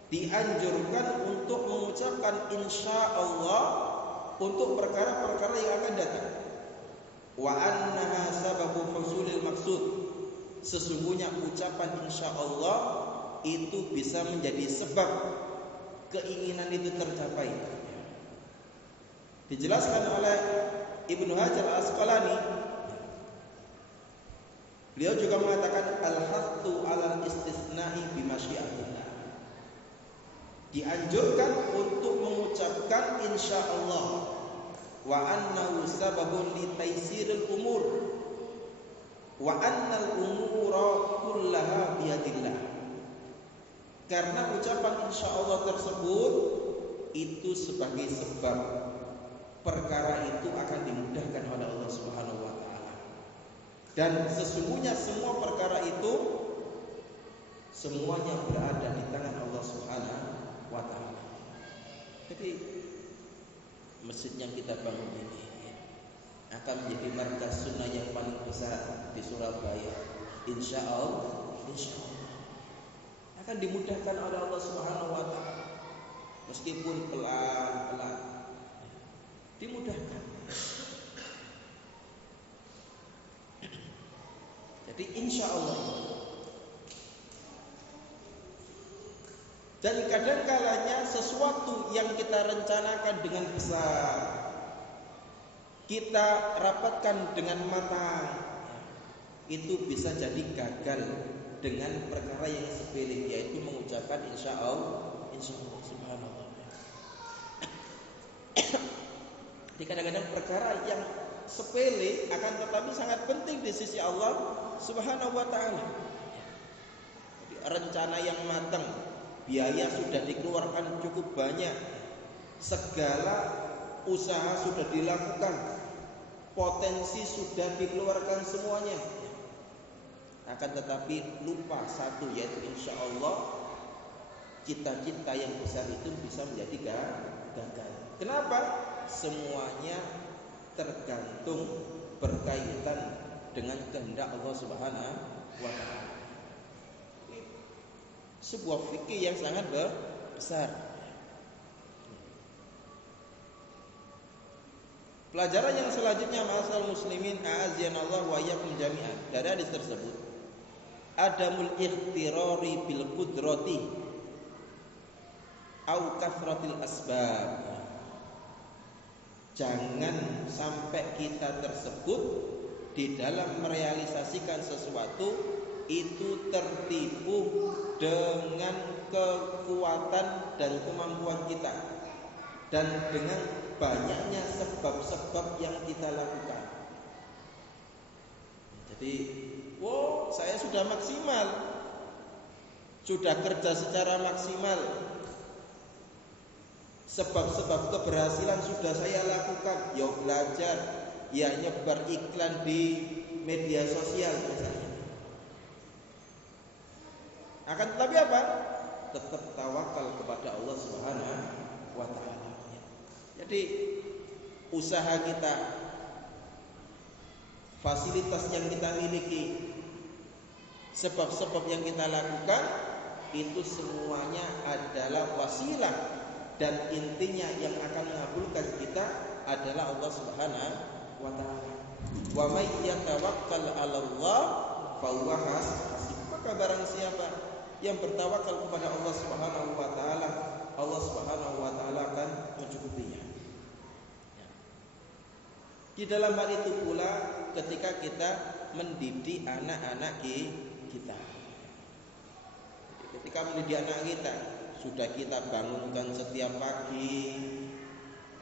Dianjurkan untuk mengucapkan insya Allah untuk perkara-perkara yang akan datang. Wa annaha sababu husulil maksud. Sesungguhnya ucapan insya Allah itu bisa menjadi sebab keinginan itu tercapai. Dijelaskan oleh Ibnu Hajar Al-Asqalani, beliau juga mengatakan al-hattu 'alal istisna'i bi masyiatillah. Dianjurkan untuk mengucapkan insya Allah, wa annahu sababun li taysiril umur, wa annal umura kullaha biyadillah. Karena ucapan insya Allah tersebut itu sebagai sebab perkara itu akan dimudahkan oleh Allah Subhanahu wa taala. Dan sesungguhnya semua perkara itu semuanya berada di tangan Allah Subhanahu wa ta'ala. Jadi masjid yang kita bangun ini akan menjadi markas sunnah yang paling besar di Surabaya. Insya Allah akan dimudahkan oleh Allah Subhanahu wa ta'ala. Meskipun pelan-pelan dimudahkan. Jadi insya Allah. Dan kadang kalanya sesuatu yang kita rencanakan dengan besar, kita rapatkan dengan matang, itu bisa jadi gagal dengan perkara yang sepele, yaitu mengucapkan insya Allah subhanallah. Jadi kadang-kadang perkara yang sepele akan tetapi sangat penting di sisi Allah Subhanahu wa ta'ala. Jadi rencana yang matang, biaya sudah dikeluarkan cukup banyak, segala usaha sudah dilakukan, potensi sudah dikeluarkan semuanya, akan tetapi lupa satu, yaitu insya Allah cita-cita yang besar itu bisa menjadi gagal. Kenapa? Semuanya tergantung berkaitan dengan kehendak Allah Subhanahu wa ta'ala. Sebuah fikih yang sangat besar. Pelajaran yang selanjutnya, ma'asal muslimin a'azzanallahu wa iyyakum jami'an. Dari hadis tersebut, adamul ikhtirari bil qudrati au kasratil asbab. Jangan sampai kita tersebut di dalam merealisasikan sesuatu itu tertipu dengan kekuatan dan kemampuan kita dan dengan banyaknya sebab-sebab yang kita lakukan. Jadi, saya sudah maksimal, sudah kerja secara maksimal, sebab-sebab keberhasilan sudah saya lakukan, ya belajar, ya nyebar iklan di media sosial misalnya. Akan tetapi apa? Tetap tawakal kepada Allah Subhanahu wa ta'ala. Jadi usaha kita, fasilitas yang kita miliki, sebab-sebab yang kita lakukan, itu semuanya adalah wasilah, dan intinya yang akan mengabulkan kita adalah Allah Subhanahu wa ta'ala. Wa may yatawakkal 'ala Allah fa huwa hasbuh. Maka barang siapa yang bertawakal kepada Allah Subhanahu wa ta'ala, Allah Subhanahu wa ta'ala akan mencukupinya. Di dalam hal itu pula ketika kita mendidik anak-anak kita. Ketika mendidik anak kita, sudah kita bangunkan setiap pagi,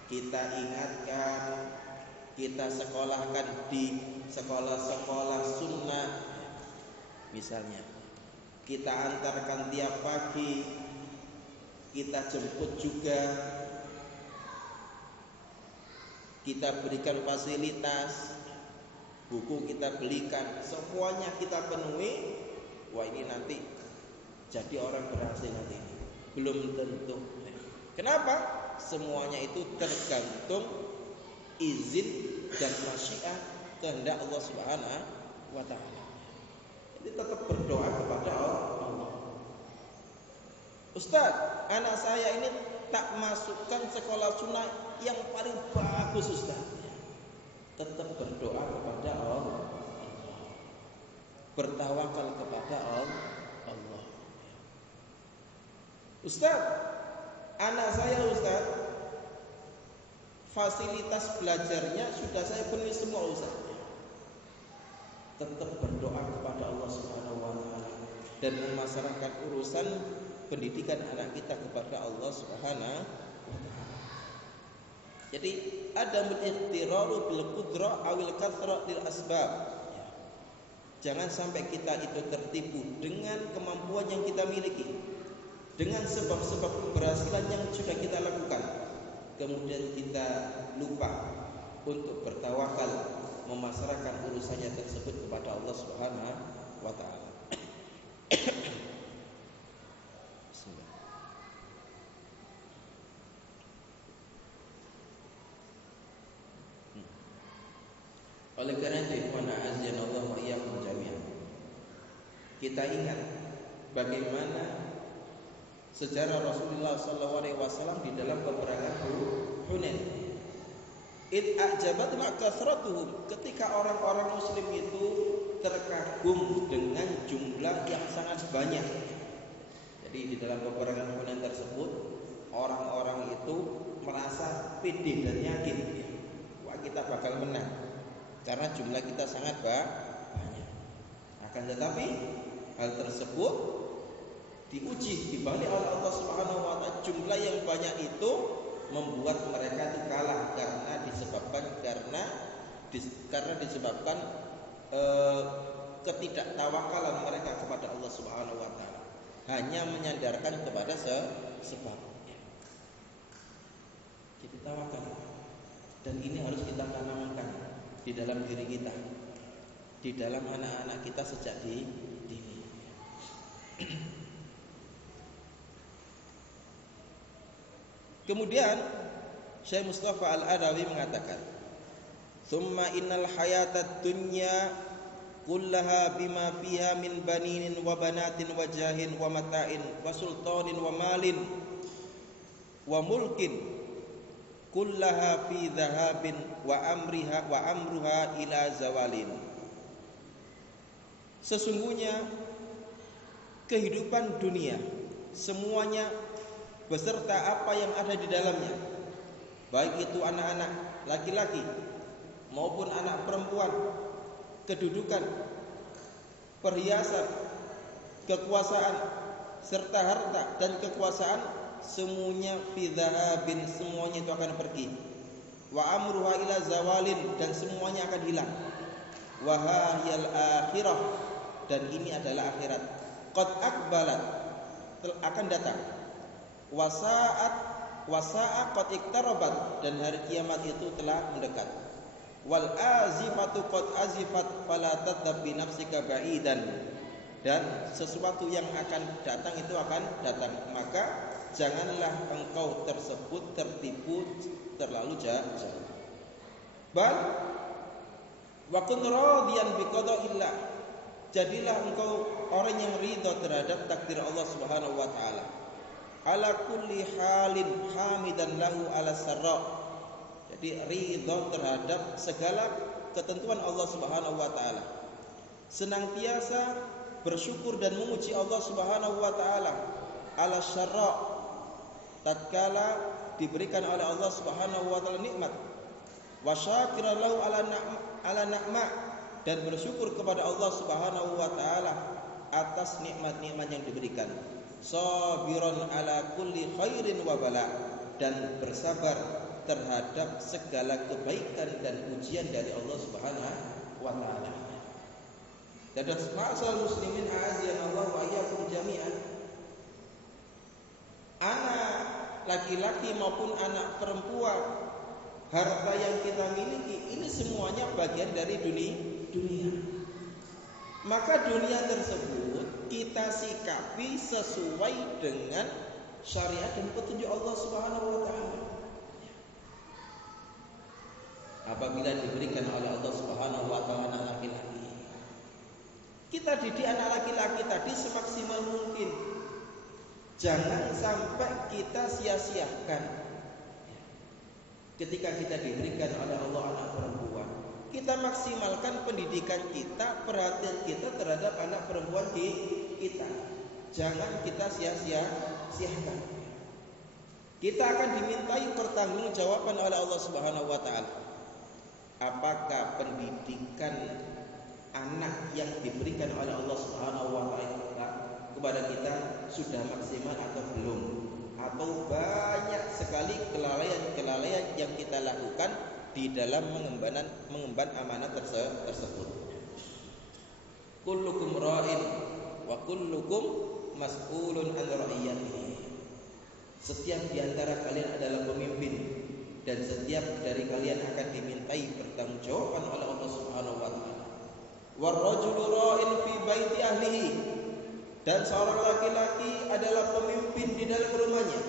kita ingatkan, kita sekolahkan di sekolah-sekolah sunnah misalnya. Kita antarkan tiap pagi, kita jemput juga, kita berikan fasilitas, buku kita belikan, semuanya kita penuhi. Wah, ini nanti jadi orang berhasil nanti. Belum tentu. Kenapa? Semuanya itu tergantung izin dan masyiah kehendak Allah Subhanahu wa taala. Jadi tetap berdoa kepada Allah. Ustaz, anak saya ini tak masukkan sekolah sunnah yang paling bagus Ustaz. Tetap berdoa kepada Allah. Bertawakal kepada Allah. Ustaz, anak saya Ustaz, fasilitas belajarnya sudah saya penuhi semua Ustaz. Tetap berdoa kepada Allah Subhanahu wa taala dan memasrahkan urusan pendidikan anak kita kepada Allah Subhanahu wa taala. Jadi ada al-iqtiraru bil qudrah awil kathra lil asbab. Jangan sampai kita itu tertipu dengan kemampuan yang kita miliki, dengan sebab-sebab keberhasilan yang sudah kita lakukan. Kemudian kita lupa untuk bertawakal, memasrahkan urusannya tersebut kepada Allah Subhanahu wa taala. Oleh karena itu, ikhwan azanallahu wa iyyakum jami'an, kita ingat bagaimana sejarah Rasulullah SAW di dalam peperangan Hunain. Id a'jabat ma'kathratuhum, ketika orang-orang muslim itu terkagum dengan jumlah yang sangat banyak. Jadi di dalam peperangan Hunain tersebut, orang-orang itu merasa pede dan yakin, wah kita bakal menang karena jumlah kita sangat banyak. Akan tetapi hal tersebut diuji, dibalik oleh Allah Subhanahu wa taala. Jumlah yang banyak itu membuat mereka itu kalah karena disebabkan ketidaktawakalan mereka kepada Allah Subhanahu wa taala. Hanya menyandarkan kepada sebab. Jadi tawakal. Dan ini harus kita tanamkan di dalam diri kita, di dalam anak-anak kita sejak dini. Kemudian Syekh Mustafa Al-Adawi mengatakan, "Tsumma innal hayatad dunya kullaha bima fiha min baninin wa banatin wa jahin wa mata'in wa sultanin wa malin wa mulkin kullaha fi dhahabin wa amruha ila zawalin." Sesungguhnya kehidupan dunia semuanya beserta apa yang ada di dalamnya, baik itu anak-anak laki-laki maupun anak perempuan, kedudukan, perhiasan, kekuasaan, serta harta dan kekuasaan, semuanya fi dhahabin, semuanya itu akan pergi. Wa amruha ila zawalin, dan semuanya akan hilang. Wa hiyal akhirah, dan ini adalah akhirat. Qad akbalat, akan datang. Wasa'a qad iktarabat, dan hari kiamat itu telah mendekat. Wal azifatu qad azifat fala tadhab bi nafsika ba'idan, dan sesuatu yang akan datang itu akan datang, maka janganlah engkau tersebut tertipu terlalu jauh. Bal wa kun radiyan bi qada'illah, jadilah engkau orang yang ridha terhadap takdir Allah Subhanahu wa taala. Ala kulli halin hamidan lahu ala sarra, jadi ridha terhadap segala ketentuan Allah Subhanahu wa taala, senantiasa bersyukur dan memuji Allah Subhanahu wa taala ala syarra, tatkala diberikan oleh Allah Subhanahu wa taala nikmat, wa syakira lahu ala na'ma, dan bersyukur kepada Allah Subhanahu wa taala atas nikmat-nikmat yang diberikan. Sabiran ala kulli khairin wa bala, dan bersabar terhadap segala kebaikan dan ujian dari Allah Subhanahu wa taala. Dan ma'asal muslimin a'azzanallahu wa iyyakum jami'an, anak laki-laki maupun anak perempuan, harta yang kita miliki ini semuanya bagian dari dunia. Maka dunia tersebut kita sikapi sesuai dengan syariat dan petunjuk Allah Subhanahu wa taala. apabila diberikan oleh Allah Subhanahu wa taala anak laki-laki. Kita didik anak laki-laki tadi semaksimal mungkin. Jangan sampai kita sia-siakan ketika kita diberikan oleh Allah anak perempuan. Kita maksimalkan pendidikan kita, perhatian kita terhadap anak perempuan kita. Jangan kita sia-siakan. Kita akan dimintai pertanggungjawaban oleh Allah Subhanahu wa taala. Apakah pendidikan anak yang diberikan oleh Allah Subhanahu wa taala kepada kita sudah maksimal atau belum? Atau banyak sekali kelalaian yang kita lakukan di dalam mengemban amanah tersebut. Kullukum ra'in wa kullukum mas'ulun an ra'iyatihi. Setiap di antara kalian adalah pemimpin dan setiap dari kalian akan dimintai pertanggungjawaban oleh Allah Subhanahu wa taala. War rajulu ra'in fi baiti ahlihi. Dan seorang laki-laki adalah pemimpin di dalam rumahnya.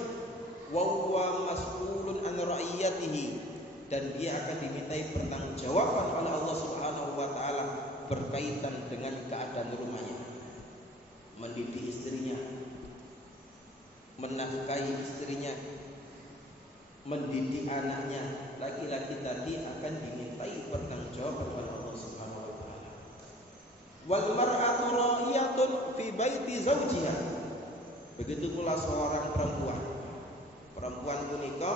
Wa huwa mas'ulun an ra'iyatihi. Dan dia akan dimintai pertanggungjawaban oleh Allah Subhanahu wa taala berkaitan dengan keadaan rumahnya. Mendidik istrinya, menafkahi istrinya, mendidik anaknya. Laki-laki tadi akan dimintai pertanggungjawaban oleh Allah Subhanahu wa taala. Wal mar'atu ra'iyatun fi baiti zawjiha. Begitu pula seorang perempuan. Perempuan punika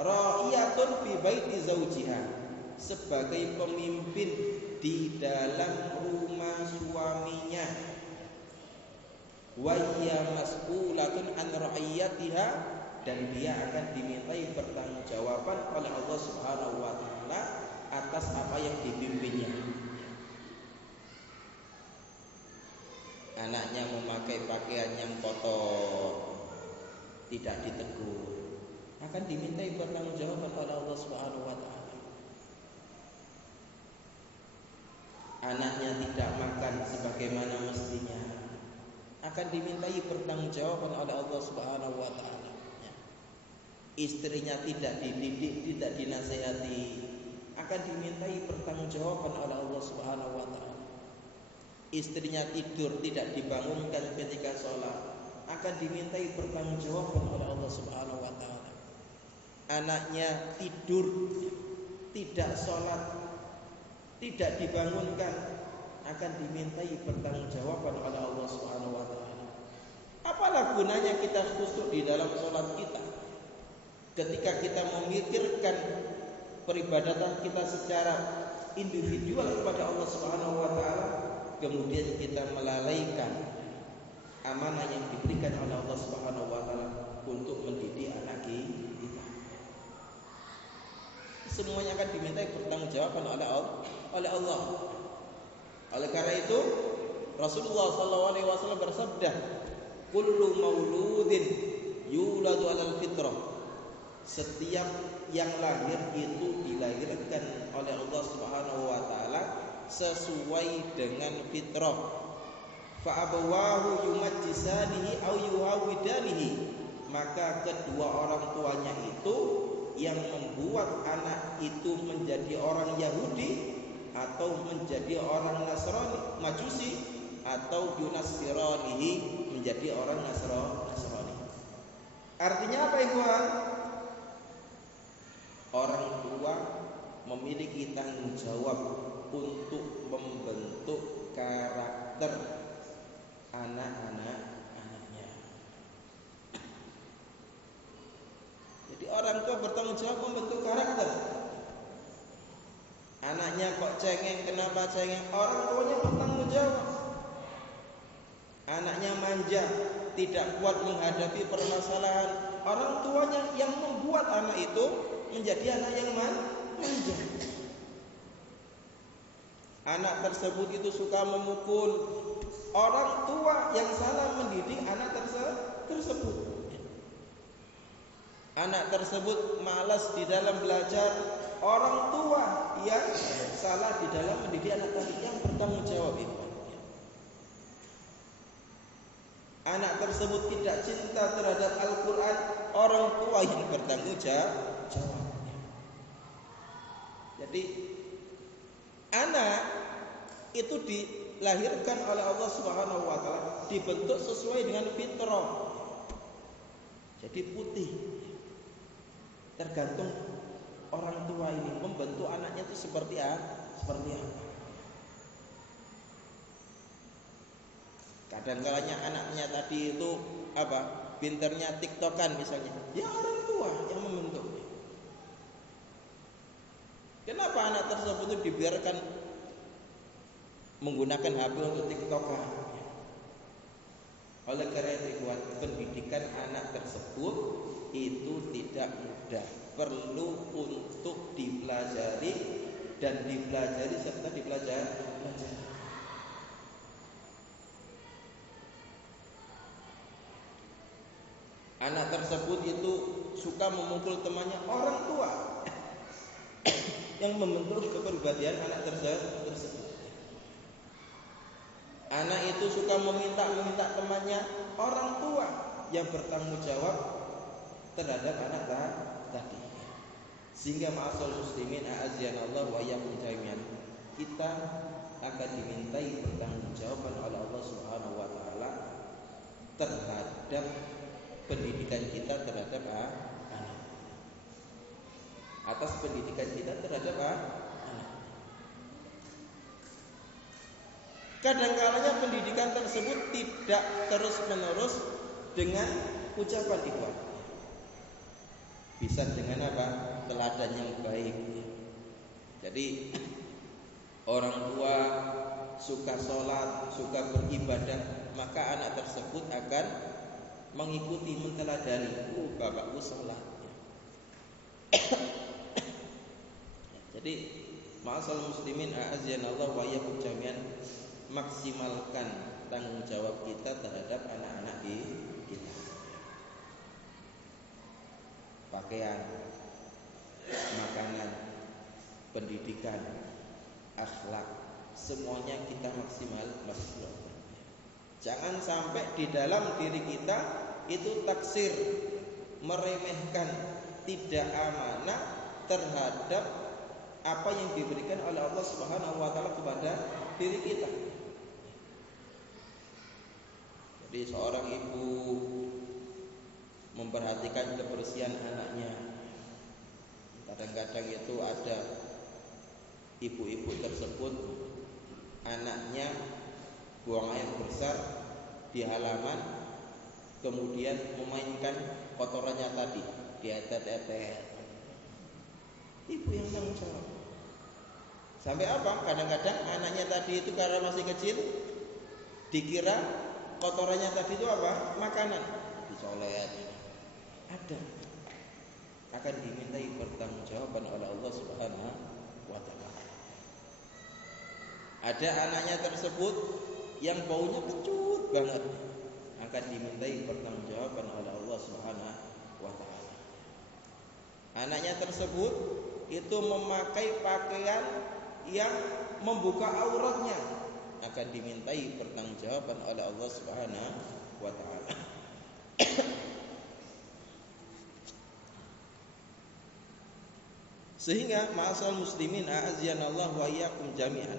ra'iyatun fi baiti zawjiha, sebagai pemimpin di dalam rumah suaminya. Wa hiya mas'ulatun an ra'iyatiha, dan dia akan dimintai pertanggungjawaban oleh Allah Subhanahu wa taala atas apa yang dipimpinnya. Anaknya memakai pakaian yang kotor, tidak ditegur, akan dimintai pertanggungjawaban oleh Allah Subhanahu wa taala. Anaknya tidak makan sebagaimana mestinya, akan dimintai pertanggungjawaban oleh Allah Subhanahu wa taala. Istrinya tidak dididik, tidak dinasihati, akan dimintai pertanggungjawaban oleh Allah Subhanahu wa taala. Istrinya tidur tidak dibangunkan ketika sholat, akan dimintai pertanggungjawaban oleh Allah Subhanahu wa taala. Anaknya tidur tidak sholat, tidak dibangunkan, akan dimintai pertanggungjawaban oleh Allah Subhanahu wa taala. Apalah gunanya kita khusyuk di dalam sholat kita ketika kita memikirkan peribadatan kita secara individual kepada Allah Subhanahu wa taala, kemudian kita melalaikan amanah yang diberikan oleh Allah Subhanahu wa taala untuk mendidik anak kita. Semuanya akan dimintai pertanggungjawaban oleh Allah. Oleh karena itu Rasulullah SAW bersabda, "Kullu mauludin yuladu 'alal fitrah." Setiap yang lahir itu dilahirkan oleh Allah Subhanahu wa taala sesuai dengan fitrah. Fa abawahu yumajjisanihi aw yuhawidanihi, maka kedua orang tuanya itu yang membuat anak itu menjadi orang Yahudi atau menjadi orang Nasrani, Majusi, atau yunasiranihi, menjadi orang Nasrani. Artinya apa ikhwan? Orang tua memiliki tanggung jawab untuk membentuk karakter anak-anaknya. Jadi orang tua bertanggung jawab membentuk karakter. Anaknya kok cengeng, kenapa cengeng? Orang tuanya bertanggung jawab. Anaknya manja, tidak kuat menghadapi permasalahan, orang tuanya yang membuat anak itu menjadi anak yang manja. Anak tersebut itu suka memukul, orang tua yang salah mendidik anak tersebut. Anak tersebut malas di dalam belajar, orang tua yang salah di dalam mendidik anak tadi, yang bertanggung jawab itu. Anak tersebut tidak cinta terhadap Al-Quran, orang tua yang bertanggung jawab. Jadi Jadi anak itu dilahirkan oleh Allah Subhanahu wa taala, dibentuk sesuai dengan fitrah. Jadi putih. Tergantung orang tua ini membentuk anaknya itu seperti apa? Kadang-kadangnya anaknya tadi itu pinternya tiktokan misalnya, ya orang tua yang membentuk. Kenapa anak tersebut itu dibiarkan menggunakan HP untuk tiktokan? Oleh karena itu, pendidikan anak tersebut itu tidak mudah, perlu untuk dipelajari dan dipelajari serta dipelajari. Anak tersebut itu suka memukul temannya, orang tua yang membentuk kepribadian anak tersebut. Anak itu suka meminta temannya, orang tua yang bertanggung jawab terhadap anak tadi. Sehingga ma'asal muslimin a'aziyanallah wa iyyakum jami'an, kita akan dimintai pertanggungjawaban oleh Allah Subhanahu wa taala terhadap pendidikan kita terhadap anak. Atas pendidikan kita terhadap anak. Kadang-kadangnya pendidikan tersebut tidak terus-menerus dengan ucapan ikhwan. Bisa dengan teladan yang baik. Jadi orang tua suka sholat, suka beribadah, maka anak tersebut akan mengikuti, menteladani. Bapakku sholat. Jadi ma'asal muslimin a'aziyanallah wa iyyakum jami'an, maksimalkan tanggung jawab kita terhadap anak-anak kita. Pakaian, makanan, pendidikan, akhlak, semuanya kita maksimalkan. Jangan sampai di dalam diri kita itu taksir, meremehkan, tidak amanah terhadap apa yang diberikan oleh Allah Subhanahu wa taala kepada diri kita. Jadi seorang ibu memperhatikan kebersihan anaknya. Kadang-kadang itu ada ibu-ibu tersebut, anaknya buang air besar di halaman, kemudian memainkan kotorannya tadi, dietet-etet. Ibu yang tanggung jawab. Sampai apa? Kadang-kadang anaknya tadi itu karena masih kecil, dikira kotorannya tadi itu makanan, dicolet. Ada, akan dimintai pertanggungjawaban oleh Allah Subhanahu wa taala. Ada anaknya tersebut yang baunya kecut banget, akan dimintai pertanggungjawaban oleh Allah Subhanahu wa taala. Anaknya tersebut itu memakai pakaian yang membuka auratnya, akan dimintai pertanggungjawaban oleh Allah Subhanahu wa taala. Sehingga ma'asal muslimin a'aziyanallah wa iyyakum jami'an,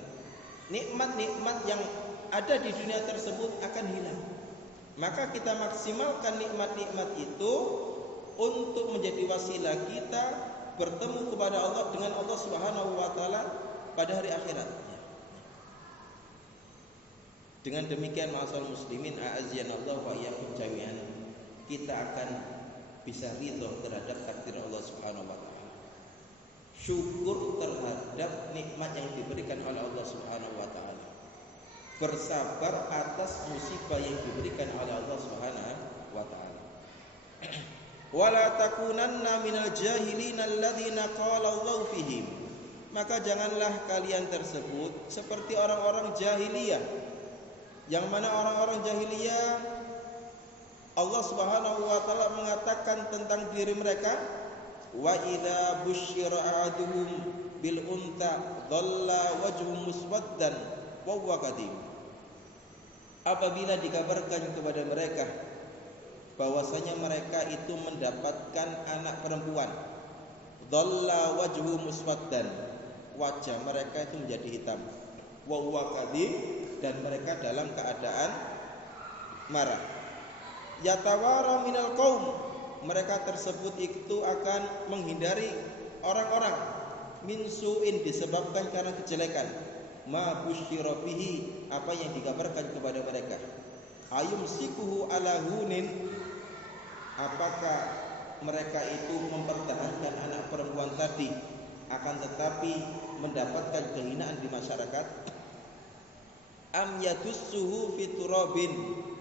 nikmat-nikmat yang ada di dunia tersebut akan hilang. Maka kita maksimalkan nikmat-nikmat itu untuk menjadi wasilah kita bertemu kepada Allah dengan Allah Subhanahu wa taala pada hari akhirat. Dengan demikian ma'asal muslimin a'aziyanallah wa iyyakum jami'an, kita akan bisa ridha terhadap takdir Allah Subhanahu wa taala. Syukur terhadap nikmat yang diberikan oleh Allah Subhanahu wa taala. Bersabar atas musibah yang diberikan oleh Allah Subhanahu wa taala. Wala takunanna minal jahilin alladzina qala Allah fihim. Maka janganlah kalian tersebut seperti orang-orang jahiliyah, yang mana orang-orang jahiliyah Allah Subhanahu wa taala mengatakan tentang diri mereka, wa idza busyira ahaduhum bil unta dhalla wajhu muswaddan wa huwa kadhib. Apabila dikabarkan kepada mereka bahwasanya mereka itu mendapatkan anak perempuan, dhalla wajhu muswaddan, wajah mereka itu menjadi hitam. Wa huwa kadhib, dan mereka dalam keadaan marah. Yatawara minal qaum, mereka tersebut itu akan menghindari orang-orang. Min su'in, disebabkan karena kejelekan. Ma busyira bihi, apa yang dikabarkan kepada mereka. Ayumsikuhu ala hunin, apakah mereka itu mempertahankan anak perempuan tadi akan tetapi mendapatkan kehinaan di masyarakat? Am yadussuhu fi turabin,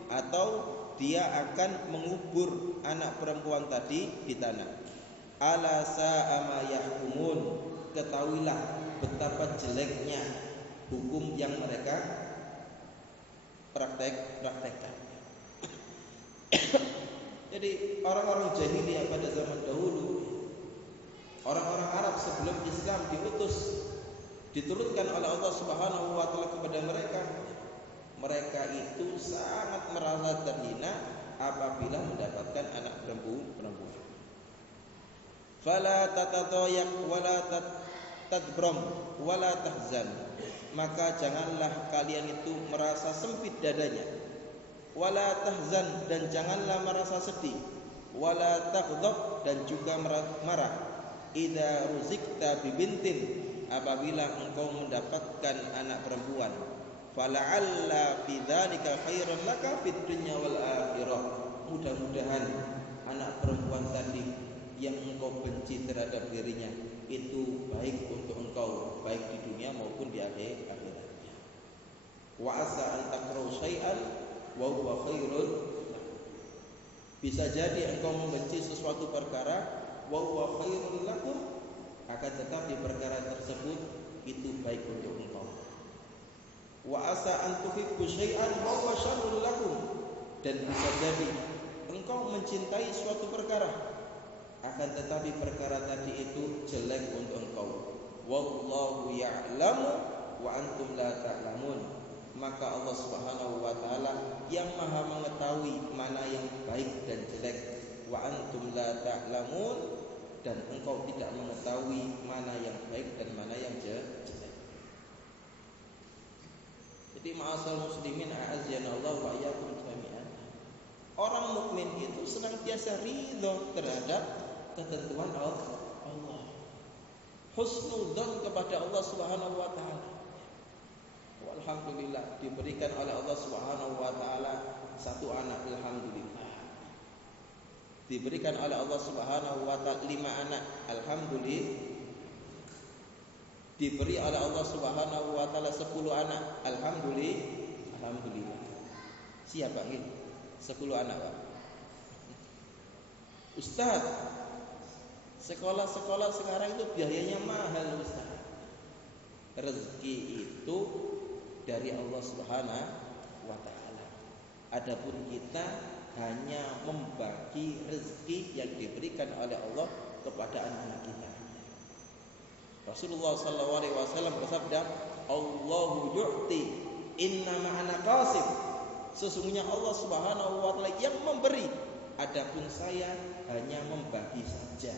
atau dia akan mengubur anak perempuan tadi di tanah. Ala sa'a ma yahkumun, ketahuilah betapa jeleknya hukum yang mereka praktekkan. Jadi orang-orang jahiliyah pada zaman dahulu, orang-orang Arab sebelum Islam diturunkan oleh Allah Subhanahu wa taala kepada mereka, mereka itu sangat merasa terhina apabila mendapatkan anak perempuan. Fala tatadayak wala tadbram wala tahzan, maka janganlah kalian itu merasa sempit dadanya. Wala tahzan, dan janganlah merasa sedih. Wala taghdab, dan juga marah. Idza ruzikta bibintin, apabila engkau mendapatkan anak perempuan. Fala'alla fi dzalika khairan laka fid dunya wal akhirah, mudah-mudahan anak perempuan tadi yang engkau benci terhadap dirinya itu baik untuk engkau, baik di dunia maupun di akhiratnya. Wa asa an takrahu syai'an wa huwa khairun, bisa jadi engkau membenci sesuatu perkara, wa huwa khairun lakum, akan tetapi perkara tersebut itu baik untuk engkau. Wa asa an tuhibbu syai'an wa huwa syarrun lakum, dan bisa jadi engkau mencintai suatu perkara, akan tetapi perkara tadi itu jelek untuk engkau. Wallahu ya'lamu wa antum la ta'lamun, maka Allah Subhanahu wa taala yang Maha mengetahui mana yang baik dan jelek. Wa antum la ta'lamun, dan engkau tidak mengetahui mana yang baik dan mana yang jelek. Jadi ma'asal muslimin a'azzanallahu wa iyyakum jami'an, orang mukmin itu senantiasa ridho terhadap ketentuan Allah, husnudzon kepada Allah Subhanahu wa taala. Alhamdulillah, diberikan oleh Allah Subhanahu wa taala satu anak, alhamdulillah. Diberikan oleh Allah Subhanahu wa taala 5 anak, alhamdulillah. Diberi oleh Allah Subhanahu wa taala 10 anak, alhamdulillah. Siapa ini? 10 anak, Pak. Ustaz, sekolah-sekolah sekarang itu biayanya mahal, Ustaz. Rezeki itu dari Allah Subhanahu wa taala. Adapun kita hanya membagi rezeki yang diberikan oleh Allah kepada anak-anak kita. Rasulullah sallallahu alaihi wasallam bersabda, "Allahu yu'ti, inna ma'ana qasim." Sesungguhnya Allah Subhanahu wa taala yang memberi, adapun saya hanya membagi saja.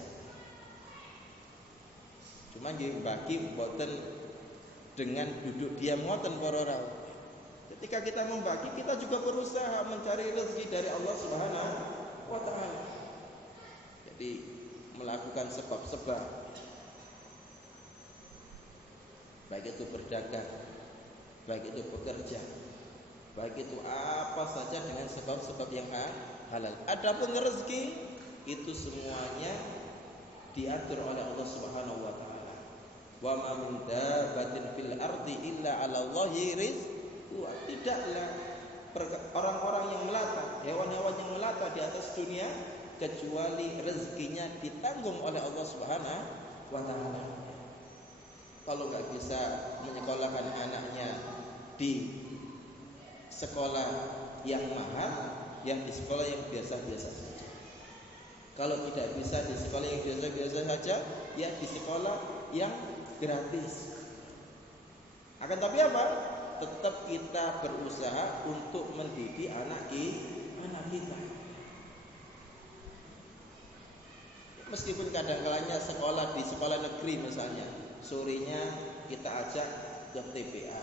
Cuma dibagi mboten dengan duduk diam ngoten para rawuh. Ketika kita membagi, kita juga berusaha mencari rezeki dari Allah Subhanahu wa taala. Jadi melakukan sebab-sebab, baik itu berdagang, baik itu bekerja, baik itu apa saja dengan sebab-sebab yang halal. Adapun rezeki itu semuanya diatur oleh Allah Subhanahu wa taala. Wa ma min dabbatin fil ardi illa 'ala Allahi rizquha. Tidaklah orang-orang yang melata, hewan-hewan yang melata di atas dunia kecuali rezekinya ditanggung oleh Allah Subhanahu wa taala. Kalau enggak bisa menyekolahkan anaknya di sekolah yang mahal, yang di sekolah yang biasa-biasa saja. Kalau tidak bisa di sekolah yang biasa-biasa saja, ya di sekolah yang gratis. Akan tapi apa? Tetap kita berusaha untuk mendidik anak kita. Meskipun kadang-kadang sekolah di sekolah negeri misalnya, sorenya kita ajak ke TPA.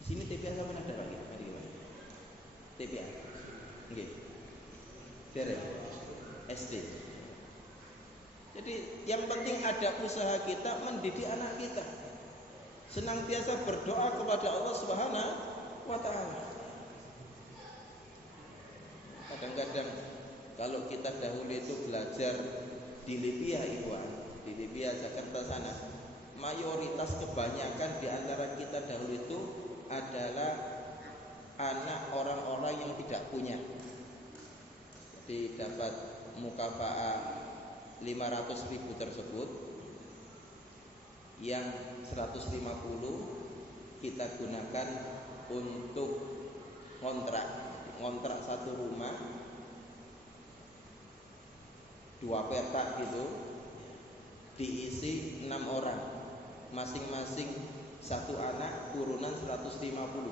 Di sini TPA sama ada Pak? TPA. Oke. Dari SD. Jadi yang penting ada usaha kita mendidik anak kita. Senantiasa berdoa kepada Allah Subhanahu wa taala. Kadang-kadang kalau kita dahulu itu belajar di Libya, di Libya Jakarta sana, mayoritas kebanyakan di antara kita dahulu itu adalah anak orang-orang yang tidak punya. Jadi dapat mukafa'ah 500.000 tersebut, yang 150 kita gunakan untuk ngontrak satu rumah 2 petak gitu, diisi 6 orang, masing-masing satu anak turunan 150,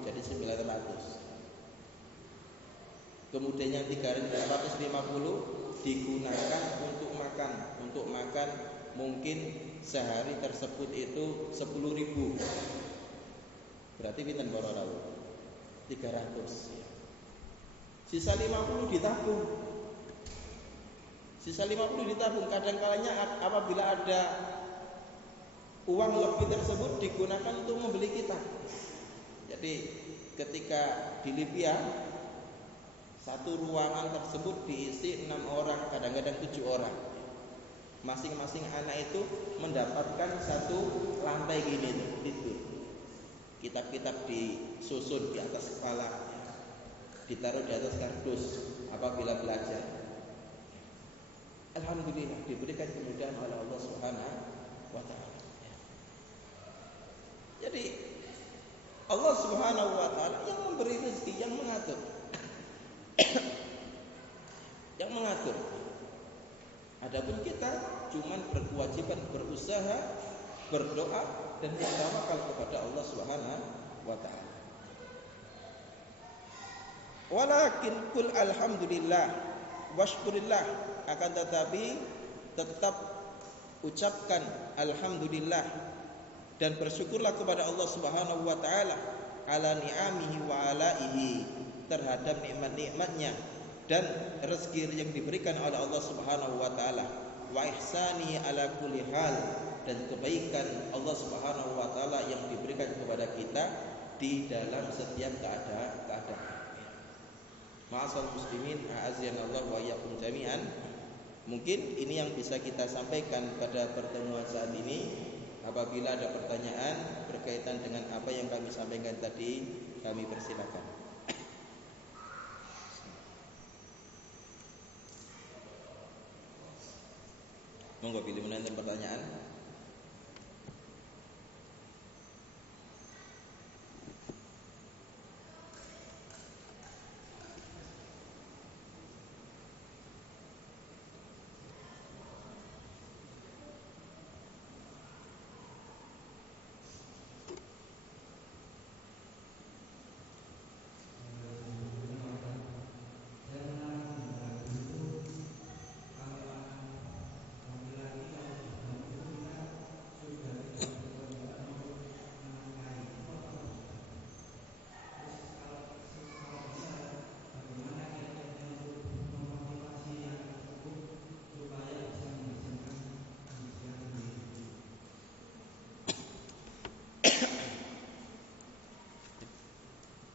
jadi 900. Kemudian yang 350 digunakan untuk makan mungkin sehari tersebut itu 10.000. Berarti pinten para rawuh? 300. Sisa 50 ditabung. Kadang-kalanya apabila ada uang lebih tersebut digunakan untuk membeli kita. Jadi ketika di Libya satu ruangan tersebut diisi 6 orang, kadang-kadang 7 orang. Masing-masing anak itu mendapatkan satu lantai gini tidur. Kitab-kitab disusun di atas kepala, ditaruh di atas kardus apabila belajar. Alhamdulillah diberikan kemudahan oleh Allah Subhanahu wa taala. Jadi Allah Subhanahu wa taala yang memberi rezeki, yang mengatur. Adapun kita cuman berkewajiban berusaha, berdoa dan bertawakal kepada Allah Subhanahu wa taala. Walakin kul alhamdulillah washkurillah, akan tetapi tetap ucapkan alhamdulillah dan bersyukurlah kepada Allah Subhanahu wa taala ala ni'amihi wa alaihi, terhadap nikmat-nikmatnya dan rezeki yang diberikan oleh Allah Subhanahu wa taala, wa ihsani ala kulli hal, dan kebaikan Allah Subhanahu wa taala yang diberikan kepada kita di dalam setiap keadaan. Ma'asal muslimin, a'azzanallahu wa iyyakum jami'an. Mungkin ini yang bisa kita sampaikan pada pertemuan saat ini. Apabila ada pertanyaan berkaitan dengan apa yang kami sampaikan tadi, kami persilakan. Monggo pilih menanyakan pertanyaan.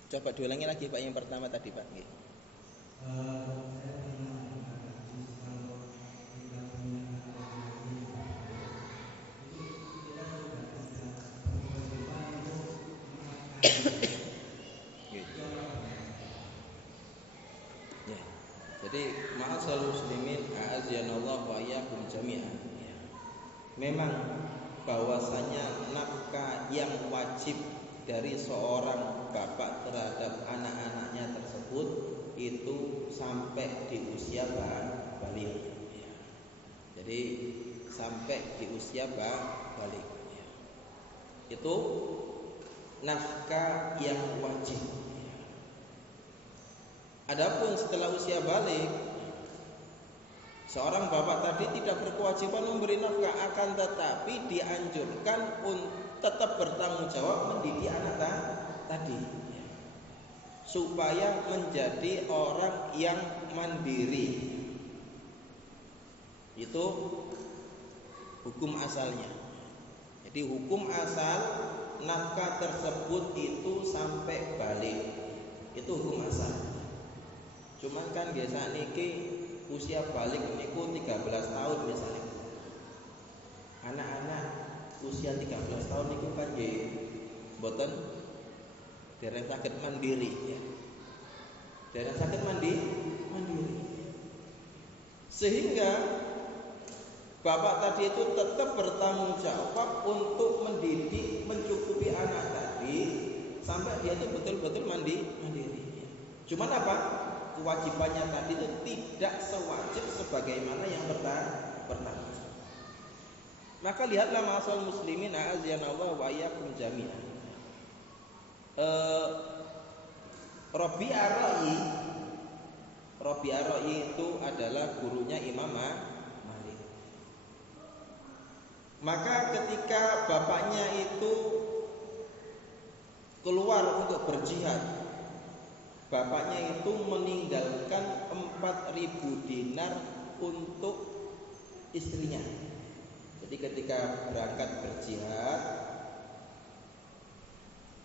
Coba diulangi lagi Pak yang pertama tadi Pak. Jadi ma'asal muslimin a'azzanallahu wa iyyakum jami'an. Memang bahwasanya nafkah yang wajib dari seorang bapak terhadap anak-anaknya tersebut itu sampai di usia balik. Jadi sampai di usia balik. Itu nafkah yang wajib. Adapun setelah usia balik, Seorang bapak tadi tidak berkewajiban memberi nafkah, akan tetapi dianjurkan untuk tetap bertanggung jawab mendidik anak tadi, supaya menjadi orang yang mandiri. Itu hukum asalnya. Jadi hukum asal nafkah tersebut itu sampai balik, itu hukum asal. Cuman kan biasa niki usia balik niku 13 tahun misalnya. Anak-anak usia 13 tahun niku kan nggih mboten dereng saged mandiri ya. Dereng saged mandiri. Sehingga bapak tadi itu tetap bertanggung jawab untuk mendidik, mencukupi anak tadi sampai dia itu betul-betul mandiri. Cuman apa? Kewajibannya tadi itu tidak sewajib sebagaimana yang pertama. Maka lihatlah ma'asal muslimin a'aziyanallahu wa iyyakum jami'an. Rabi'ah Ra'i itu adalah gurunya Imam Malik. Maka ketika bapaknya itu keluar untuk berjihad, bapaknya itu meninggalkan 4.000 dinar untuk istrinya. Jadi ketika berangkat berjihad,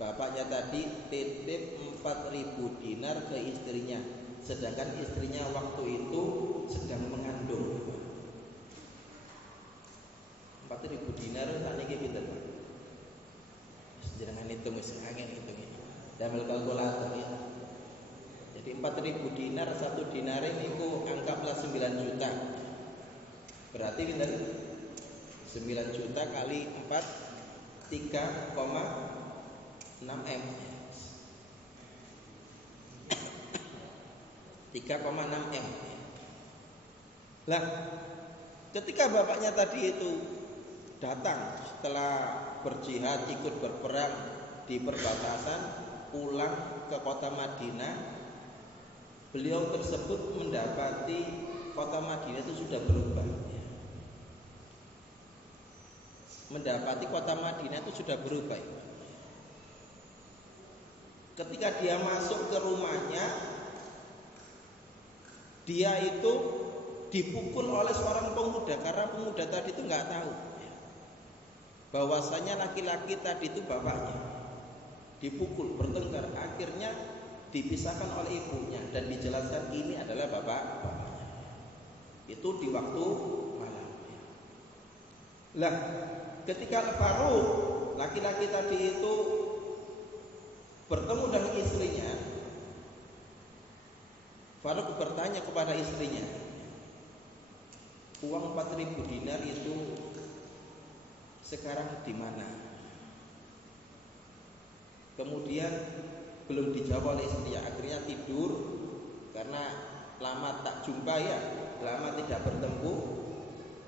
bapaknya tadi titip 4.000 dinar ke istrinya, sedangkan istrinya waktu itu sedang mengandung. 4.000 dinar sakniki pinten? Jenengan hitung wis angel hitung iki. Damel kalkulator ya. Jadi 4.000 dinar, 1 dinar niku anggaplah 9 juta. Berarti pinten? 9 juta kali 4 3,6 M. 3,6 M. Lah, ketika bapaknya tadi itu datang setelah berjihad, ikut berperang di perbatasan, pulang ke kota Madinah, beliau tersebut mendapati kota Madinah itu sudah berubah. Mendapati kota Madinah itu sudah berubah. Ketika dia masuk ke rumahnya, dia itu dipukul oleh seorang pemuda, karena pemuda tadi itu nggak tahu bahwasanya laki-laki tadi itu bapaknya. Dipukul, bertengkar, akhirnya dipisahkan oleh ibunya dan dijelaskan ini adalah bapaknya. Itu di waktu malam. Lah, ketika Faruk, laki-laki tadi itu bertemu dengan istrinya, Faruk bertanya kepada istrinya, uang 4.000 dinar itu sekarang di mana? Kemudian belum dijawab oleh istrinya, akhirnya tidur karena lama tak jumpa ya, lama tidak bertemu.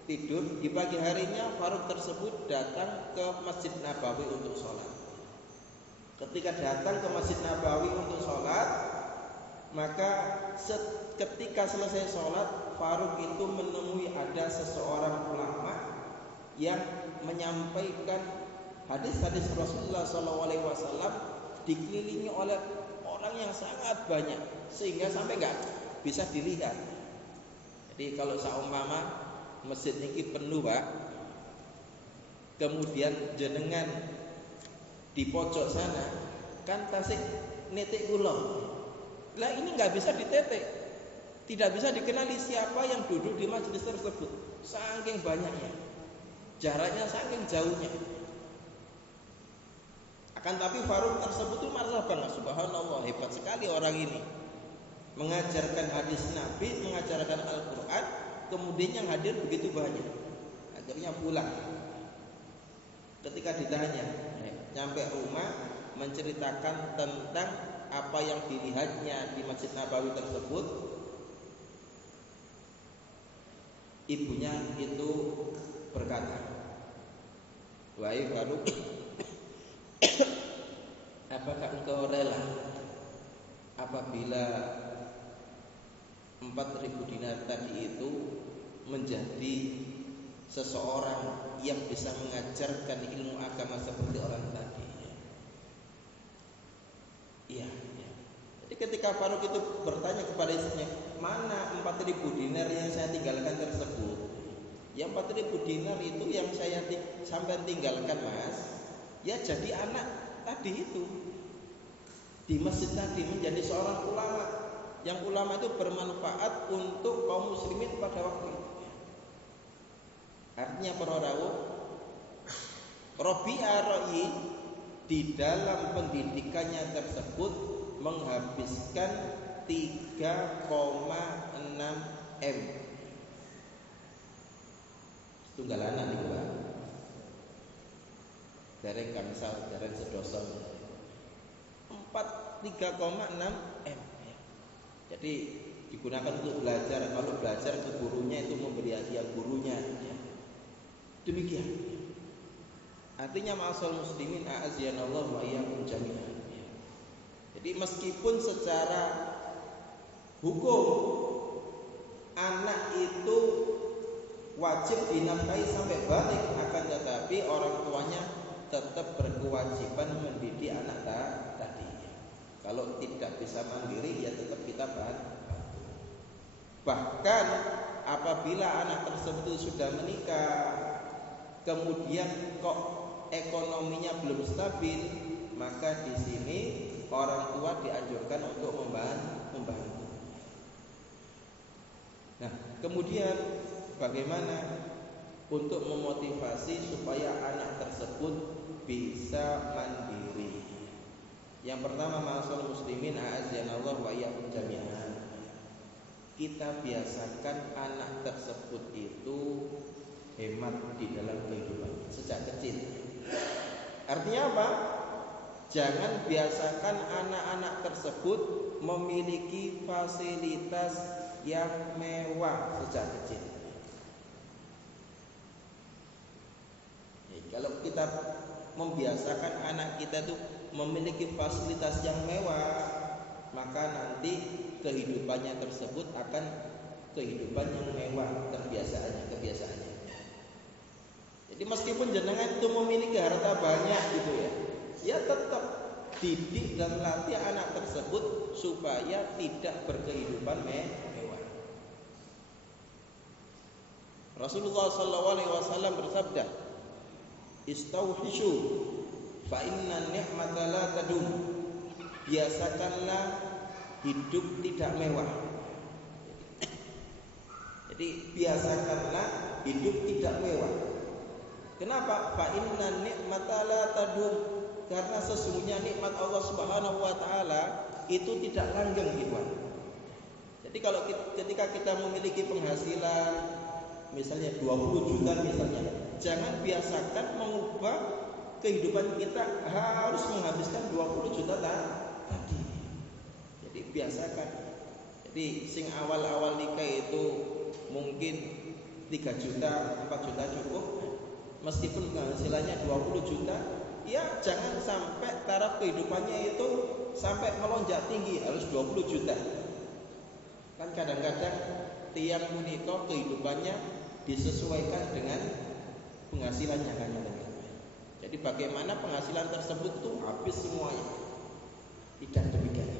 Tidur. Di pagi harinya Faruk tersebut datang ke Masjid Nabawi untuk sholat. Ketika datang ke Masjid Nabawi untuk sholat, maka ketika selesai sholat, Faruk itu menemui ada seseorang ulama yang menyampaikan hadis-hadis Rasulullah SAW, dikelilingi oleh orang yang sangat banyak sehingga sampai nggak bisa dilihat. Jadi kalau seumpama masjid ini penuh Pak, kemudian jenengan di pojok sana kan tasik netik kula. Lah ini nggak bisa ditetek, tidak bisa dikenali siapa yang duduk di majelis tersebut, saking banyaknya, jaraknya saking jauhnya. Akan tapi Faruk tersebut itu marah banget, subhanallah, hebat sekali orang ini, mengajarkan hadis Nabi, mengajarkan Al-Quran, kemudian yang hadir begitu banyak. Akhirnya pulang. Ketika ditanya, nyampe rumah, menceritakan tentang apa yang dilihatnya di Masjid Nabawi tersebut. Ibunya itu berkata, wahai Faruk, apakah engkau rela apabila 4.000 dinar tadi itu menjadi seseorang yang bisa mengajarkan ilmu agama seperti orang tadi. Iya. Jadi ketika Faruk itu bertanya kepada istrinya, mana 4.000 dinar yang saya tinggalkan tersebut? Ya 4.000 dinar itu yang saya sampai tinggalkan, Mas. Ya jadi anak tadi itu di masjid tadi menjadi seorang ulama. Yang ulama itu bermanfaat untuk kaum muslimin pada waktu itu. Artinya para rawuh, Rabi'ah Ra'i di dalam pendidikannya tersebut menghabiskan 3,6 M. Tunggal anak nih Pak. Dereng kamsal, dereng sedoso. 3,6 M. Jadi digunakan untuk belajar. Kalau belajar ke gurunya itu memberi hadiah gurunya. Demikian. Artinya ma'asal muslimin a'aziyanallahu wa iyyakum jami'an. Jadi meskipun secara hukum anak itu wajib dinafkahi sampai balik, akan tetapi orang tuanya tetap berkewajiban mendidik anak tadi. Kalau tidak bisa mandiri, ya tetap kita bantu. Bahkan apabila anak tersebut sudah menikah, kemudian kok ekonominya belum stabil, maka di sini orang tua dianjurkan untuk membantu. Nah, kemudian bagaimana untuk memotivasi supaya anak tersebut bisa mandiri? Yang pertama, ma'asal muslimin a'aziyanallahu wa iyyakum jami'an. Kita biasakan anak tersebut itu hemat di dalam kehidupan sejak kecil. Artinya apa? Jangan biasakan anak-anak tersebut memiliki fasilitas yang mewah sejak kecil. Kalau kita membiasakan anak kita itu memiliki fasilitas yang mewah, maka nanti kehidupannya tersebut akan kehidupan yang mewah, kebiasaannya. Jadi meskipun jenengan itu memiliki harta banyak gitu ya tetap didik dan latih anak tersebut supaya tidak berkehidupan mewah. Rasulullah SAW bersabda, "Istauhishu fa inna ni'mata la tadum." Biasakanlah hidup tidak mewah. Jadi biasakanlah hidup tidak mewah. Kenapa? Fa inna ni'mata la tadum. Karena sesungguhnya nikmat Allah Subhanahu wa taala itu tidak langgeng gitu. Jadi kalau ketika kita memiliki penghasilan misalnya 20 juta misalnya, jangan biasakan mengubah kehidupan kita harus menghabiskan 20 juta tadi. Jadi biasakan. Jadi sing awal-awal nikah itu mungkin 3 juta, 4 juta cukup. Meskipun penghasilannya 20 juta, ya jangan sampai taraf kehidupannya itu sampai melonjak tinggi harus 20 juta. Kan kadang-kadang tiang menikah kehidupannya disesuaikan dengan penghasilannya kan. Jadi bagaimana penghasilan tersebut tuh habis semuanya. Tidak demikian.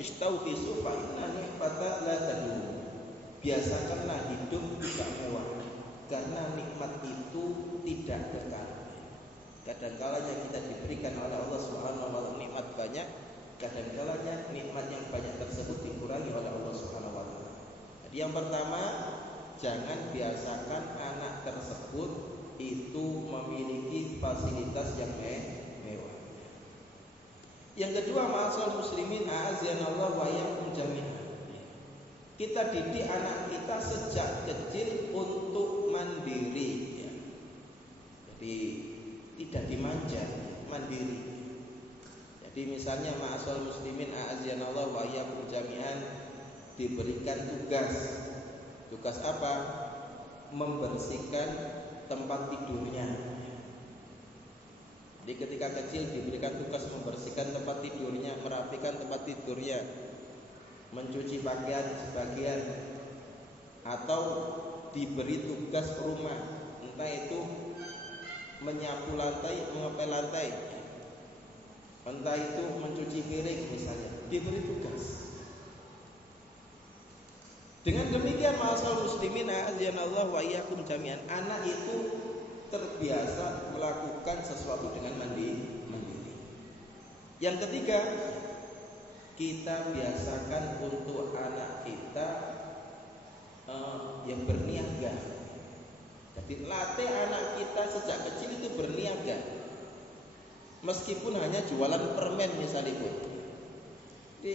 Istauhisu fa inna ni'mata la tadum. Biasakanlah hidup tidak mewah, karena nikmat itu tidak kekal. Kadang-kalanya kita diberikan oleh Allah Subhanahu wa taala nikmat banyak, kadang-kalanya nikmat yang banyak tersebut dikurangi oleh Allah Subhanahu wa taala. Jadi yang pertama, jangan biasakan anak tersebut itu memiliki fasilitas yang mewah. Yang kedua, ma'asal muslimin a'aziyanallahu wa iyyakum jami'an. Kita didik anak kita sejak kecil untuk mandiri ya. Jadi tidak dimanja, mandiri. Jadi misalnya ma'asal muslimin a'aziyanallahu wa iyyakum jami'an diberikan tugas. Tugas apa? Membersihkan tempat tidurnya. Jadi ketika kecil diberikan tugas membersihkan tempat tidurnya, merapikan tempat tidurnya. mencuci pakaian sebagian, atau diberi tugas rumah, entah itu menyapu lantai, mengepel lantai, entah itu mencuci piring misalnya, diberi tugas. Dengan demikian ma'asyiral muslimin a'adhanallahu wa iyyakum jami'an, anak itu terbiasa melakukan sesuatu dengan mandiri. Yang ketiga, kita biasakan untuk anak kita yang berniaga. Jadi latih anak kita sejak kecil itu berniaga, meskipun hanya jualan permen misalnya. Jadi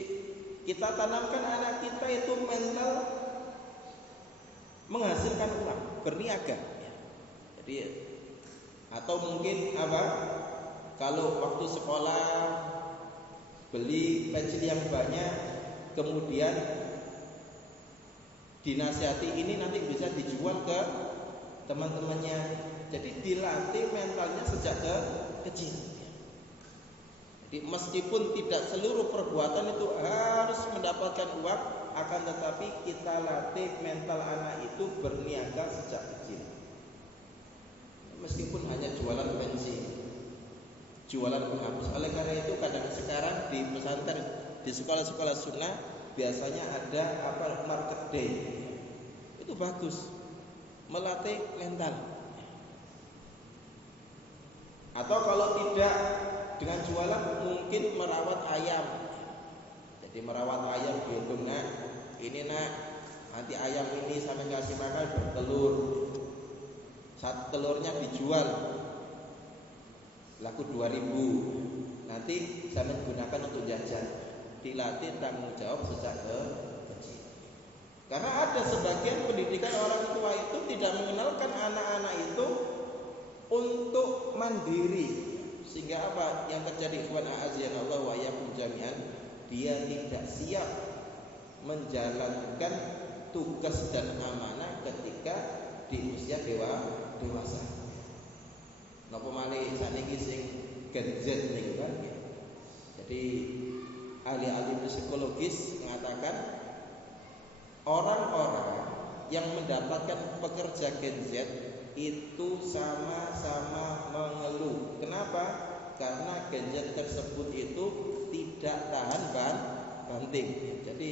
kita tanamkan anak kita itu mental menghasilkan uang, berniaga. Jadi atau mungkin apa? Kalau waktu sekolah beli pensil yang banyak, kemudian dinasihati ini nanti bisa dijual ke teman-temannya. Jadi dilatih mentalnya sejak kecil. Jadi meskipun tidak seluruh perbuatan itu harus mendapatkan uang, akan tetapi kita latih mental anak itu berniaga sejak kecil. Meskipun hanya jualan pensil, jualan penghapus. Oleh karena itu kadang sekarang di pesantren, di sekolah-sekolah sunnah biasanya ada market day. Itu bagus, melatih mental. Atau kalau tidak dengan jualan, mungkin merawat ayam. Jadi merawat ayam, dihitung, nak, ini nak, nanti ayam ini sampai kasih makan bertelur. Satu telurnya dijual laku 2.000, nanti saya gunakan untuk jajan. Dilatih tanggung jawab sejak kecil. Karena ada sebagian pendidikan orang tua itu tidak mengenalkan anak-anak itu untuk mandiri, sehingga apa yang terjadi? Ikhwan a'azhanallah wa iyyakum jami'an, dia tidak siap menjalankan tugas dan amanah ketika di usia dewasa. Napa malih saniki sing gadget niku kan. Jadi ahli-ahli psikologis mengatakan orang-orang yang mendapatkan pekerja Gen Z itu sama-sama mengeluh. Kenapa? Karena Gen Z tersebut itu tidak tahan banting. Jadi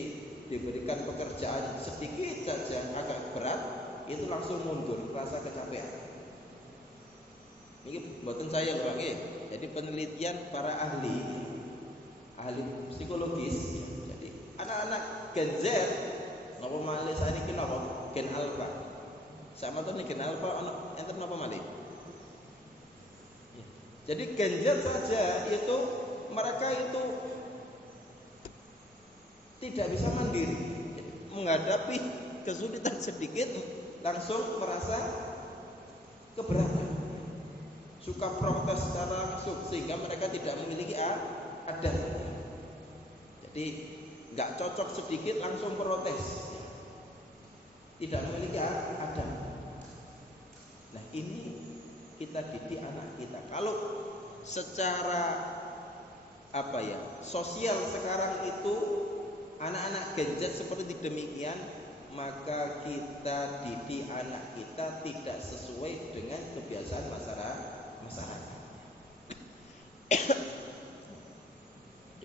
diberikan pekerjaan sedikit saja agak berat, itu langsung mundur, rasa kecapean. Ini buatan saya loh, jadi penelitian para ahli psikologis. Jadi anak-anak Gen Z, napa malih saniki napa Gen Alpha. Sama tuh nih Gen Alpha enten napa malih. Jadi Gen Z saja itu mereka itu tidak bisa mandiri, menghadapi kesulitan sedikit langsung merasa keberatan, suka protes secara langsung, sehingga mereka tidak memiliki adab. Jadi nggak cocok sedikit langsung protes, tidak memiliki adab. Nah ini kita didik anak kita. Kalau secara sosial sekarang itu anak-anak Gen Z seperti demikian, maka kita didik anak kita tidak sesuai dengan kebiasaan masyarakat.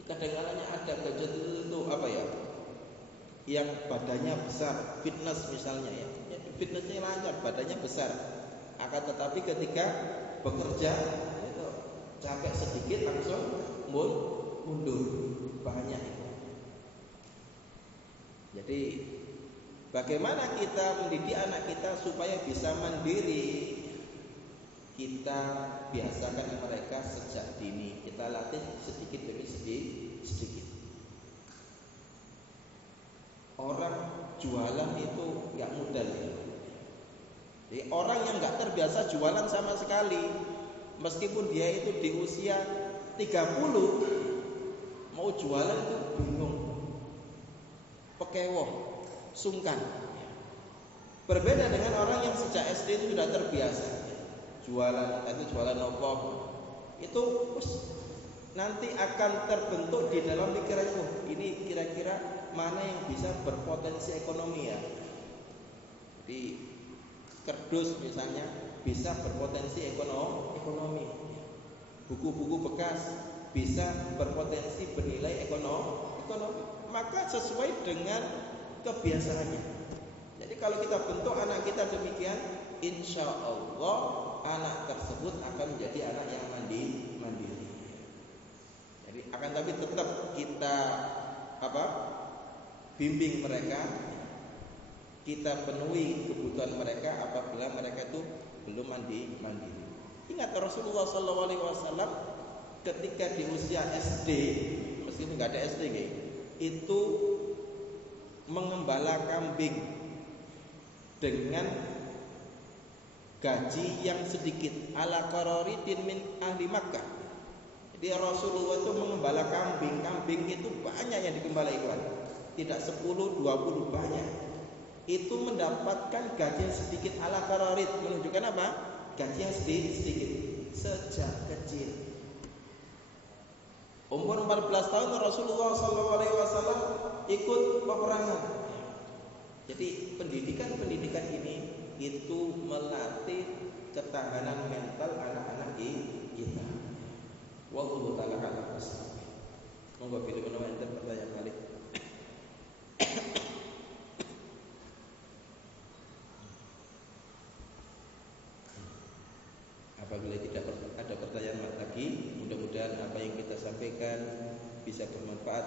Kadang-kadang ada gadget itu yang badannya besar, fitness misalnya ya. Fitnessnya lancar, badannya besar. Akan tetapi ketika bekerja itu capek sedikit langsung mundur, banyak itu. Jadi bagaimana kita mendidik anak kita supaya bisa mandiri? Kita biasakan mereka sejak dini, kita latih sedikit demi sedikit. Orang jualan itu nggak mudah ya. Jadi orang yang nggak terbiasa jualan sama sekali, meskipun dia itu di usia 30, mau jualan itu bingung, pekewoh, sungkan. Berbeda dengan orang yang sejak SD itu sudah terbiasa jualan, itu jualan opo, itu nanti akan terbentuk di dalam pikirannya, ini kira-kira mana yang bisa berpotensi ekonomi ya. Di kerdus misalnya bisa berpotensi ekonomi. Buku-buku bekas bisa berpotensi bernilai ekonomi. Maka sesuai dengan kebiasaannya. Jadi kalau kita bentuk anak kita demikian, insya Allah anak tersebut akan menjadi anak yang mandiri. Jadi akan tapi tetap kita bimbing mereka, kita penuhi kebutuhan mereka apabila mereka itu belum mandiri. Ingat Rasulullah SAW ketika di usia SD, meskipun nggak ada SD itu mengembala kambing dengan gaji yang sedikit ala qaroridin min ahli Makkah. Jadi Rasulullah itu mengembala kambing itu banyak yang digembala ikhwan. Tidak 10, 20 banyak. Itu mendapatkan gaji yang sedikit ala qarorid, menunjukkan apa? Gaji yang sedikit sejak kecil. Umur 14 tahun Rasulullah SAW ikut peperangan. Jadi pendidikan ini itu melatih ketahanan mental anak-anak kita. Wallahu ta'ala a'lam. Monggo pilih menawa enten pertanyaan balik. Apabila tidak ada pertanyaan lagi, mudah-mudahan apa yang kita sampaikan bisa bermanfaat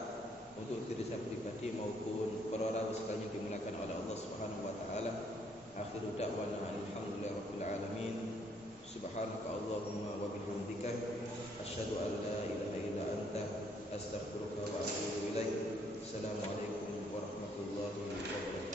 untuk diri saya pribadi maupun para orang sekalian yang dimuliakan oleh Allah Subhanahu wa taala. Akhiru da'wana alhamdulillahirabbil alamin. Subhanaka Allahumma wa bihamdika asyhadu an la ilaha illa anta astaghfiruka wa atubu ilaik. Assalamualaikum warahmatullahi wabarakatuh.